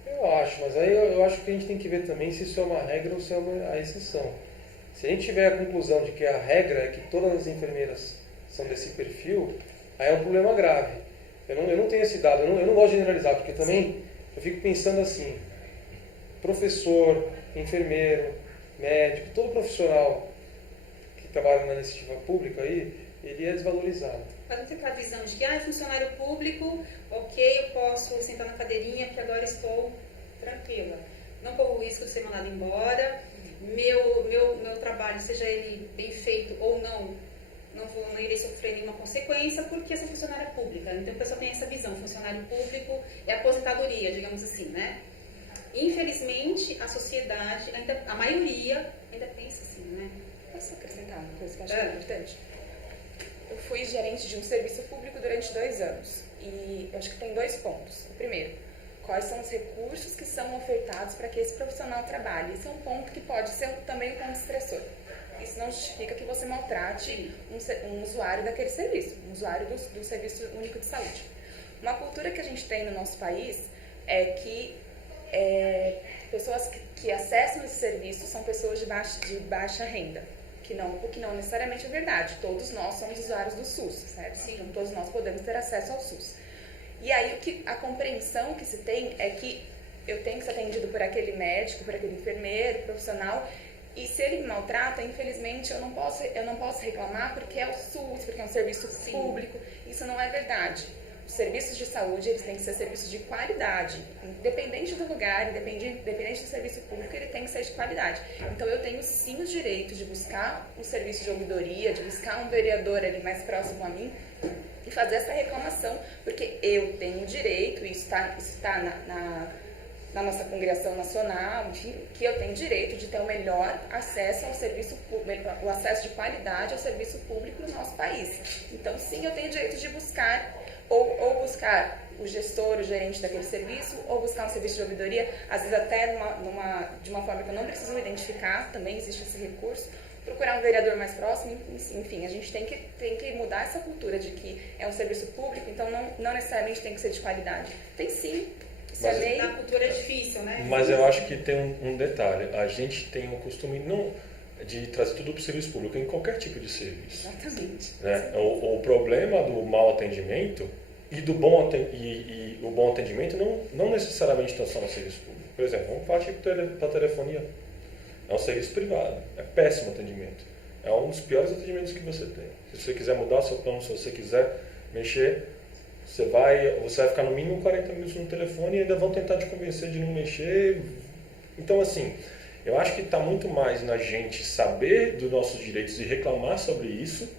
Eu acho, mas aí eu acho que a gente tem que ver também se isso é uma regra ou se é a exceção. Se a gente tiver a conclusão de que a regra é que todas as enfermeiras são desse perfil, aí é um problema grave. Eu não tenho esse dado, eu não gosto de generalizar, porque também eu fico pensando assim, professor, enfermeiro, médico, todo profissional que trabalha na iniciativa pública aí, ele é desvalorizado. Mas não tem aquela visão de que, é funcionário público, ok, eu posso sentar na cadeirinha que agora estou tranquila. Não corro o risco de ser mandado embora, meu trabalho, seja ele bem feito ou não irei sofrer nenhuma consequência porque eu sou funcionária pública. Então a pessoa tem essa visão, funcionário público é aposentadoria, digamos assim, né? Infelizmente, a sociedade, a maioria, ainda pensa assim, né? Posso acrescentar uma coisa que eu acho importante? Eu fui gerente de um serviço público durante 2 anos e eu acho que tem 2 pontos. O primeiro, quais são os recursos que são ofertados para que esse profissional trabalhe? Esse é um ponto que pode ser também um ponto estressor. Isso não justifica que você maltrate um usuário daquele serviço, um usuário do Serviço Único de Saúde. Uma cultura que a gente tem no nosso país é que pessoas que acessam esse serviço são pessoas de baixa renda, o que não necessariamente é verdade. Todos nós somos usuários do SUS, certo? Sim. Então todos nós podemos ter acesso ao SUS. E aí a compreensão que se tem é que eu tenho que ser atendido por aquele médico, por aquele enfermeiro, profissional. E se ele me maltrata, infelizmente, eu não posso reclamar porque é o SUS, porque é um serviço público. Isso não é verdade. Os serviços de saúde, eles têm que ser serviços de qualidade. Independente do lugar, independente do serviço público, ele tem que ser de qualidade. Então, eu tenho sim os direitos de buscar um serviço de ouvidoria, de buscar um vereador ali mais próximo a mim e fazer essa reclamação, porque eu tenho direito, isso está na nossa congregação nacional, enfim, que eu tenho direito de ter o melhor acesso ao serviço público, o acesso de qualidade ao serviço público no nosso país. Então, sim, eu tenho direito de buscar, ou buscar o gestor, o gerente daquele serviço, ou buscar um serviço de ouvidoria, às vezes até de uma forma que eu não preciso me identificar, também existe esse recurso, procurar um vereador mais próximo, enfim, a gente tem que mudar essa cultura de que é um serviço público, então não necessariamente tem que ser de qualidade. Tem sim, isso é lei. Na cultura é difícil, né? Mas eu acho que tem um detalhe. A gente tem um costume de trazer tudo para o serviço público, em qualquer tipo de serviço. Exatamente. Né? O problema do mau atendimento e do bom o bom atendimento não necessariamente está só no serviço público. Por exemplo, vamos partir para a telefonia. É um serviço privado, é péssimo atendimento. É um dos piores atendimentos que você tem. Se você quiser mudar o seu plano, se você quiser mexer, você vai ficar no mínimo 40 minutos no telefone e ainda vão tentar te convencer de não mexer. Então, assim, eu acho que está muito mais na gente saber dos nossos direitos e reclamar sobre isso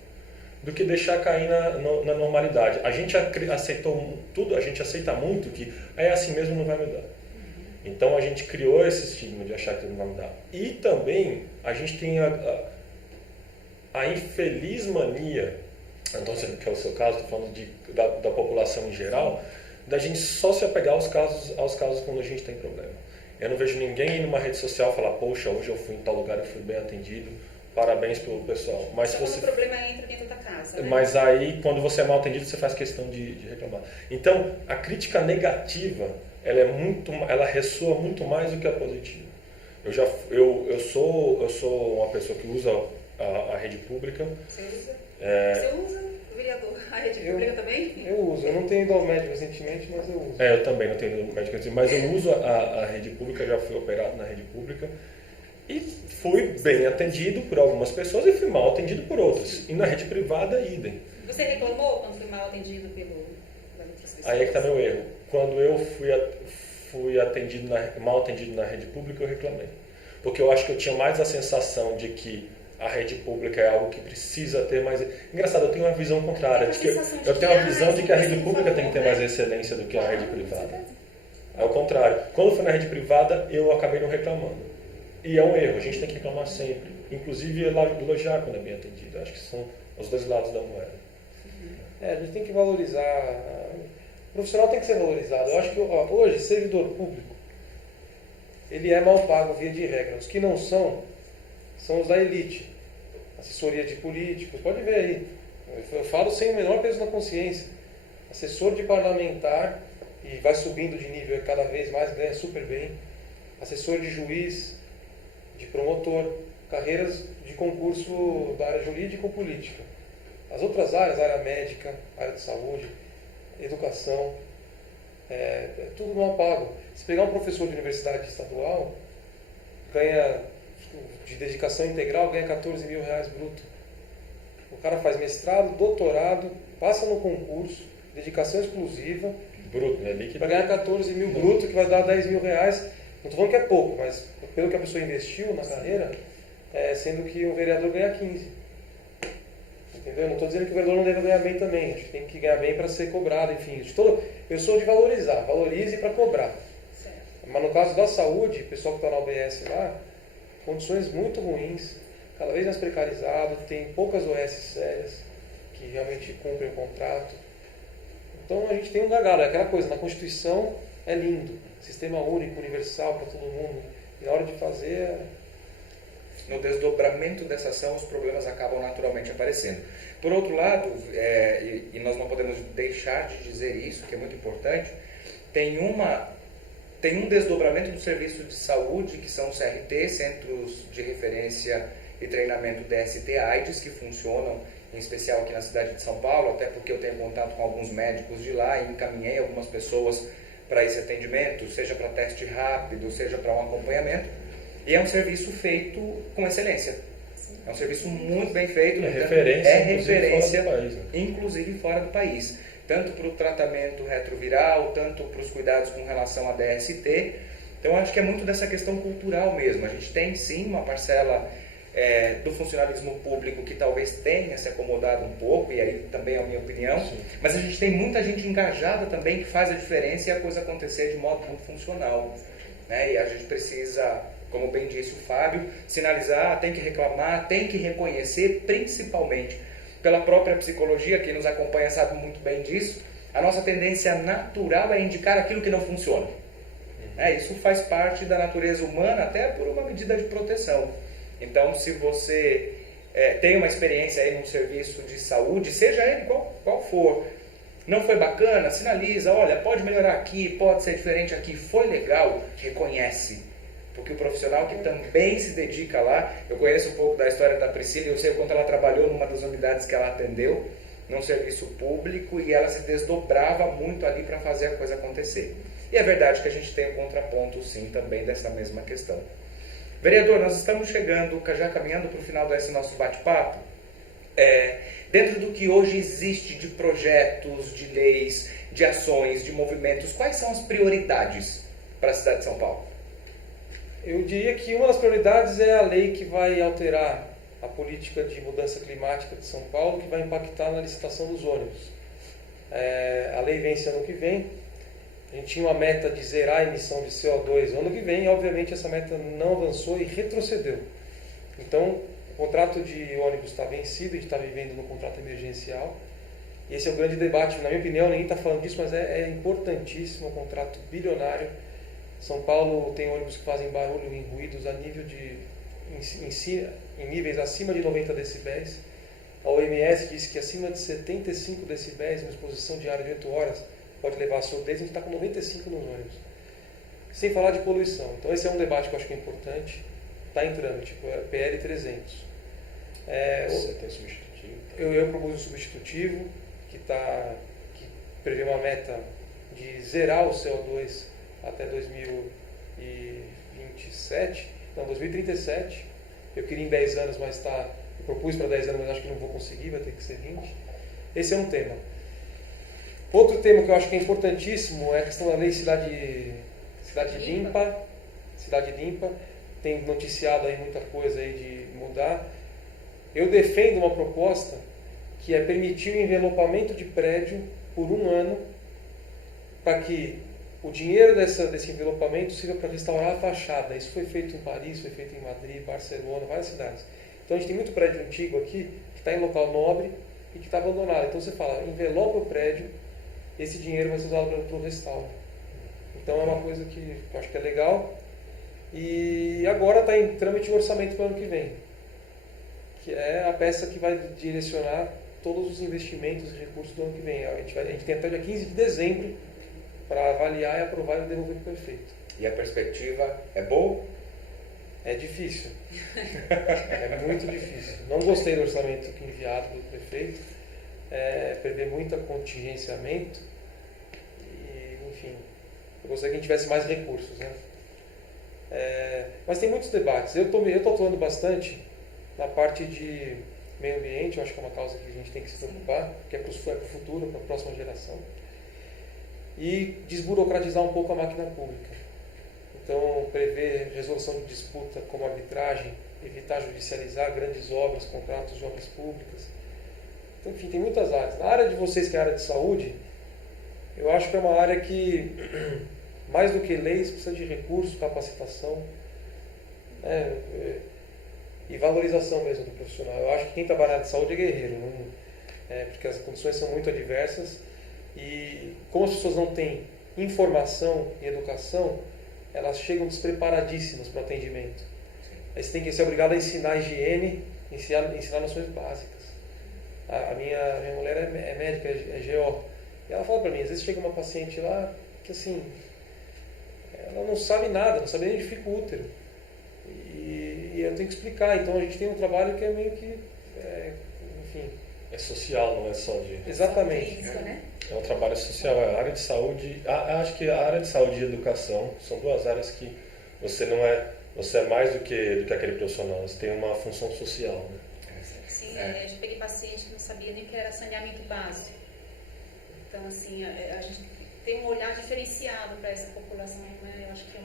do que deixar cair na normalidade. A gente aceitou tudo, a gente aceita muito que é assim mesmo, não vai mudar. Então a gente criou esse estigma de achar que não vai mudar. E também a gente tem a infeliz mania, não estou dizendo que é o seu caso, estou falando da população em geral, da gente só se apegar aos casos quando a gente tem problema. Eu não vejo ninguém ir numa rede social falar, poxa, hoje eu fui em tal lugar, eu fui bem atendido, parabéns pelo pessoal. Mas só quando o problema entra dentro da casa, né? Mas aí, quando você é mal atendido, você faz questão de reclamar. Então, a crítica negativa, ela ressoa muito mais do que a positiva. Eu sou uma pessoa que usa a rede pública. Você usa? Você usa, vereador, a rede pública também? Eu uso. Eu não tenho ido ao médico recentemente, mas eu uso. Eu também não tenho ido ao médico recentemente, mas eu uso a rede pública, já fui operado na rede pública. E fui bem atendido por algumas pessoas e fui mal atendido por outras. E na rede privada, idem. Você reclamou quando foi mal atendido pelas outras pessoas? Aí é que está meu erro. Quando eu fui mal atendido na rede pública, eu reclamei. Porque eu acho que eu tinha mais a sensação de que a rede pública é algo que precisa ter mais... Engraçado, eu tenho uma visão contrária. Eu tenho uma visão de que a rede pública tem que ter mais excelência do que a rede privada. É o contrário. Quando foi na rede privada, eu acabei não reclamando. E é um erro, a gente tem que reclamar sempre. Inclusive, elogiar quando é bem atendido. Eu acho que são os dois lados da moeda. A gente tem que valorizar. O profissional tem que ser valorizado. Eu acho que hoje, servidor público, ele é mal pago via de regra. Os que não são os da elite. Assessoria de políticos, pode ver aí. Eu falo sem o menor peso na consciência. Assessor de parlamentar, e vai subindo de nível cada vez mais, ganha super bem. Assessor de juiz, de promotor, carreiras de concurso da área jurídica ou política. As outras áreas, área médica, área de saúde, educação, é tudo mal pago. Se pegar um professor de universidade estadual, ganha, de dedicação integral, ganha 14 mil reais bruto. O cara faz mestrado, doutorado, passa no concurso, dedicação exclusiva, Bruto, né? Líquido. para ganhar 14 mil bruto, que vai dar 10 mil reais. Não estou falando que é pouco, mas pelo que a pessoa investiu na carreira, sendo que o vereador ganha 15. Entendeu? Não estou dizendo que o vereador não deve ganhar bem também. Acho que tem que ganhar bem para ser cobrado, enfim. Eu sou de valorizar, valorize para cobrar. Certo. Mas no caso da saúde, o pessoal que está na OBS lá, condições muito ruins, cada vez mais precarizado, tem poucas OS sérias que realmente cumprem o contrato. Então a gente tem um gargalo, é aquela coisa, na Constituição é lindo, sistema único, universal para todo mundo, e na hora de fazer... No desdobramento dessa ação, os problemas acabam naturalmente aparecendo. Por outro lado, e nós não podemos deixar de dizer isso, que é muito importante, tem um desdobramento do serviço de saúde, que são os CRT, Centros de Referência e Treinamento DST-AIDS, que funcionam em especial aqui na cidade de São Paulo, até porque eu tenho contato com alguns médicos de lá e encaminhei algumas pessoas para esse atendimento, seja para teste rápido, seja para um acompanhamento. E é um serviço feito com excelência. É um serviço muito bem feito. É referência, inclusive fora do país. Tanto para o tratamento retroviral, tanto para os cuidados com relação à DST. Então, acho que é muito dessa questão cultural mesmo. A gente tem, sim, uma parcela do funcionalismo público que talvez tenha se acomodado um pouco, e aí também é a minha opinião. Sim. Mas a gente tem muita gente engajada também que faz a diferença e a coisa acontecer de modo muito funcional. né? E a gente precisa, como bem disse o Fábio, sinalizar, tem que reclamar, tem que reconhecer, principalmente pela própria psicologia, quem nos acompanha sabe muito bem disso, a nossa tendência natural é indicar aquilo que não funciona. Isso faz parte da natureza humana, até por uma medida de proteção. Então, se você tem uma experiência aí num serviço de saúde, seja ele qual for, não foi bacana, sinaliza, olha, pode melhorar aqui, pode ser diferente aqui, foi legal, reconhece. Porque o profissional que também se dedica lá, eu conheço um pouco da história da Priscila, eu sei o quanto ela trabalhou numa das unidades que ela atendeu, num serviço público, e ela se desdobrava muito ali para fazer a coisa acontecer. E é verdade que a gente tem um contraponto, sim, também dessa mesma questão. Vereador, nós estamos chegando, já caminhando para o final desse nosso bate-papo. Dentro do que hoje existe de projetos, de leis, de ações, de movimentos, quais são as prioridades para a cidade de São Paulo? Eu diria que uma das prioridades é a lei que vai alterar a política de mudança climática de São Paulo, que vai impactar na licitação dos ônibus. A lei vence ano que vem. A gente tinha uma meta de zerar a emissão de CO2 ano que vem, e obviamente essa meta não avançou e retrocedeu. Então, o contrato de ônibus está vencido, a gente está vivendo no contrato emergencial. E esse é o grande debate, na minha opinião, ninguém está falando disso, mas é importantíssimo, um contrato bilionário. São Paulo tem ônibus que fazem barulho em ruídos a nível em níveis acima de 90 decibéis. A OMS diz que acima de 75 decibéis, uma exposição diária de 8 horas, pode levar a surdez. A gente está com 95 nos ônibus. Sem falar de poluição. Então esse é um debate que eu acho que é importante. Está entrando, tipo PL 300. Você tem substitutivo? Eu propus um substitutivo que prevê uma meta de zerar o CO2 até 2027, não, 2037. Eu queria em 10 anos, mas eu propus para 10 anos, mas acho que não vou conseguir, vai ter que ser 20. Esse é um tema. Outro tema que eu acho que é importantíssimo é a questão da lei Cidade Limpa. Cidade Limpa. Tem noticiado aí muita coisa aí de mudar. Eu defendo uma proposta que é permitir o envelopamento de prédio por 1 ano, para que o dinheiro desse envelopamento sirva para restaurar a fachada. Isso foi feito em Paris, foi feito em Madrid, Barcelona, várias cidades. Então a gente tem muito prédio antigo aqui, que está em local nobre e que está abandonado. Então você fala, envelopa o prédio, esse dinheiro vai ser usado para o restauro. Então é uma coisa que eu acho que é legal. E agora está em trâmite de orçamento para o ano que vem, que é a peça que vai direcionar todos os investimentos e recursos do ano que vem. A gente tem até dia 15 de dezembro para avaliar e aprovar e devolver para o prefeito. E a perspectiva é boa? É difícil. É muito difícil. Não gostei do orçamento enviado pelo prefeito. Prevê muito contingenciamento. E, enfim, eu gostaria que a gente tivesse mais recursos, né? Mas tem muitos debates. Eu estou atuando bastante na parte de meio ambiente. Eu acho que é uma causa que a gente tem que se preocupar, que é para o futuro, para a próxima geração. E desburocratizar um pouco a máquina pública. Então, prever resolução de disputa como arbitragem, evitar judicializar grandes obras, contratos de obras públicas. Então, enfim, tem muitas áreas. Na área de vocês, que é a área de saúde, eu acho que é uma área que, mais do que leis, precisa de recursos, capacitação, e valorização mesmo do profissional. Eu acho que quem trabalha na área de saúde é guerreiro, porque as condições são muito adversas. E como as pessoas não têm informação e educação, elas chegam despreparadíssimas para o atendimento. Aí você tem que ser obrigado a ensinar higiene, ensinar noções básicas. A minha mulher é médica, é GO. E ela fala para mim, às vezes chega uma paciente lá que assim, ela não sabe nada, não sabe nem onde fica o útero. E eu tenho que explicar. Então a gente tem um trabalho que é meio que, enfim... É social, não é só de... Exatamente. É um trabalho social, a área de saúde, acho que a área de saúde e educação são duas áreas que você é mais do que aquele profissional, você tem uma função social, né? Sim, eu já peguei paciente que não sabia nem o que era saneamento básico. Então, assim, a gente tem um olhar diferenciado para essa população, né? Eu acho que é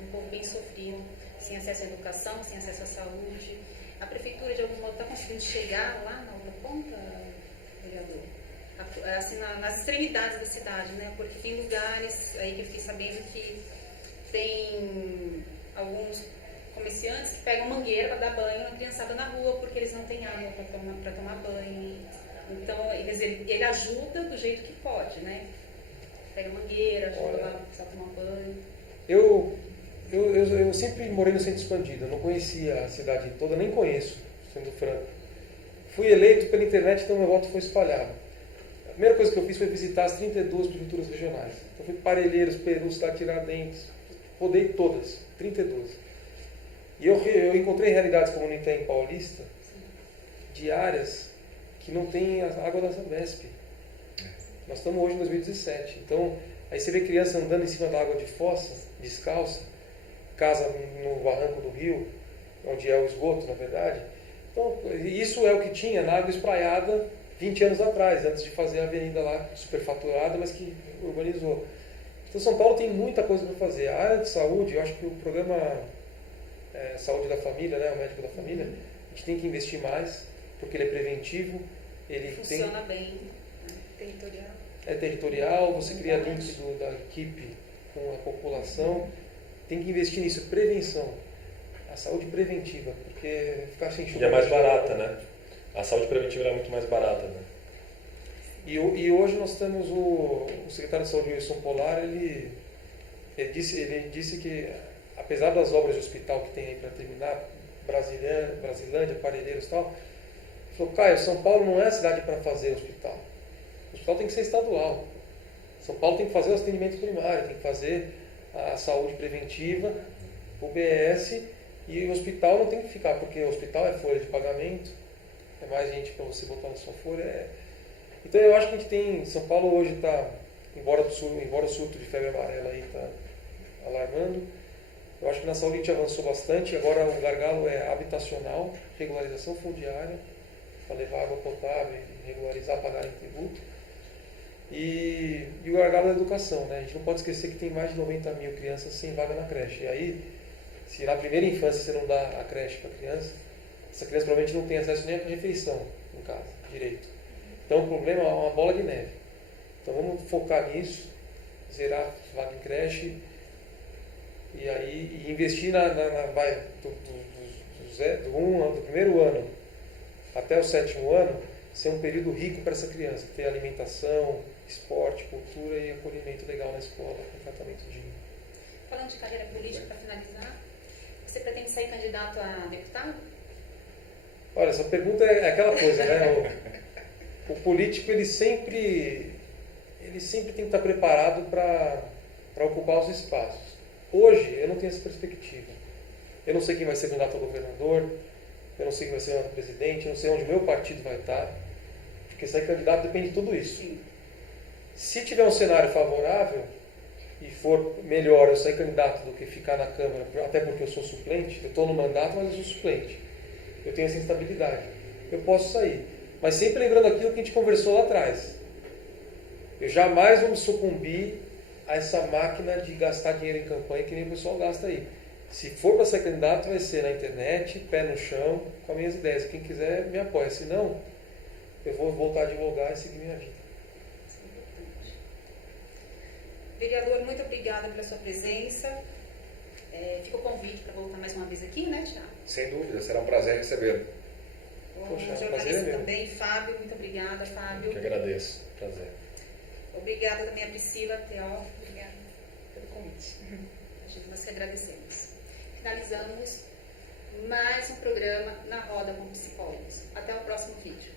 um povo bem sofrido, sem acesso à educação, sem acesso à saúde. A prefeitura, de algum modo, está conseguindo chegar lá na outra ponta, vereador? Assim, nas extremidades da cidade, né? Porque tem lugares aí que eu fiquei sabendo que Tem alguns comerciantes que pegam mangueira para dar banho na criançada na rua porque eles não têm água para tomar banho. Então, quer dizer, ele ajuda do jeito que pode, né? Pega mangueira, ajuda lá a tomar banho. Eu sempre morei no centro expandido, eu não conhecia a cidade toda, nem conheço, sendo franco. Fui eleito pela internet, então meu voto foi espalhado. A primeira coisa que eu fiz foi visitar as 32 prefeituras regionais. Então fui Parelheiros, Peru, Cidade Tiradentes, rodei todas, 32. E eu encontrei realidades como no Itaim Paulista, de áreas que não tem a água da Sabesp. Nós estamos hoje em 2017, então aí você vê criança andando em cima da água de fossa, descalça, casa no barranco do rio, onde é o esgoto, na verdade. Então, isso é o que tinha na água espraiada 20 anos atrás, antes de fazer a avenida lá, superfaturada, mas que urbanizou. Então, São Paulo tem muita coisa para fazer. A área de saúde, eu acho que o programa Saúde da Família, né, o médico da família, a gente tem que investir mais, porque ele é preventivo, ele funciona bem, né? Territorial. É territorial, você cria links da equipe com a população. Tem que investir nisso, prevenção. A saúde preventiva, porque ficar sem chuva... E é mais barata, né? A saúde preventiva é muito mais barata, né? E hoje nós temos o secretário de Saúde, Wilson Polar, ele disse que, apesar das obras de hospital que tem aí para terminar, Brasilândia, Parelheiros e tal, ele falou, Caio, São Paulo não é a cidade para fazer hospital. O hospital tem que ser estadual. São Paulo tem que fazer o atendimento primário, tem que fazer a saúde preventiva, o BS, e o hospital não tem que ficar, porque o hospital é folha de pagamento, é mais gente para você botar na sua folha. Então eu acho que a gente tem, São Paulo hoje está, embora o surto de febre amarela aí está alarmando, eu acho que na saúde a gente avançou bastante. Agora o gargalo é habitacional, regularização fundiária, para levar água potável, regularizar, pagar em tributo. E o gargalo da educação, né? A gente não pode esquecer que tem mais de 90 mil crianças sem vaga na creche. E aí, se na primeira infância você não dá a creche para a criança, essa criança provavelmente não tem acesso nem à refeição em casa, direito. Então o problema é uma bola de neve. Então vamos focar nisso, zerar vaga em creche e aí investir do primeiro ano até o 7º ano, ser um período rico para essa criança, ter alimentação, esporte, cultura e acolhimento legal na escola, com tratamento digno. Falando de carreira política, para finalizar, você pretende sair candidato a deputado? Olha, essa pergunta é aquela coisa, né? O político, ele sempre tem que estar preparado para ocupar os espaços. Hoje, eu não tenho essa perspectiva. Eu não sei quem vai ser candidato a governador, eu não sei quem vai ser o presidente, eu não sei onde o meu partido vai estar, porque sair candidato depende de tudo isso. Sim. Se tiver um cenário favorável e for melhor eu sair candidato do que ficar na Câmara, até porque eu sou suplente, eu estou no mandato, mas eu sou suplente. Eu tenho essa instabilidade. Eu posso sair. Mas sempre lembrando aquilo que a gente conversou lá atrás. Eu jamais vou me sucumbir a essa máquina de gastar dinheiro em campanha que nem o pessoal gasta aí. Se for para ser candidato, vai ser na internet, pé no chão, com as minhas ideias. Quem quiser, me apoia. Se não, eu vou voltar a advogar e seguir minha vida. Vereador, muito obrigada pela sua presença. Fica o convite para voltar mais uma vez aqui, né, Thiago? Sem dúvida, será um prazer recebê-lo. Poxa, O prazer é jornalista meu. também, Fábio, muito obrigada, Fábio. Eu que agradeço. Prazer. Obrigada também a Priscila, Teó, obrigada pelo convite. Nós que agradecemos. Finalizamos mais um programa na Roda com Psicólogos. Até o próximo vídeo.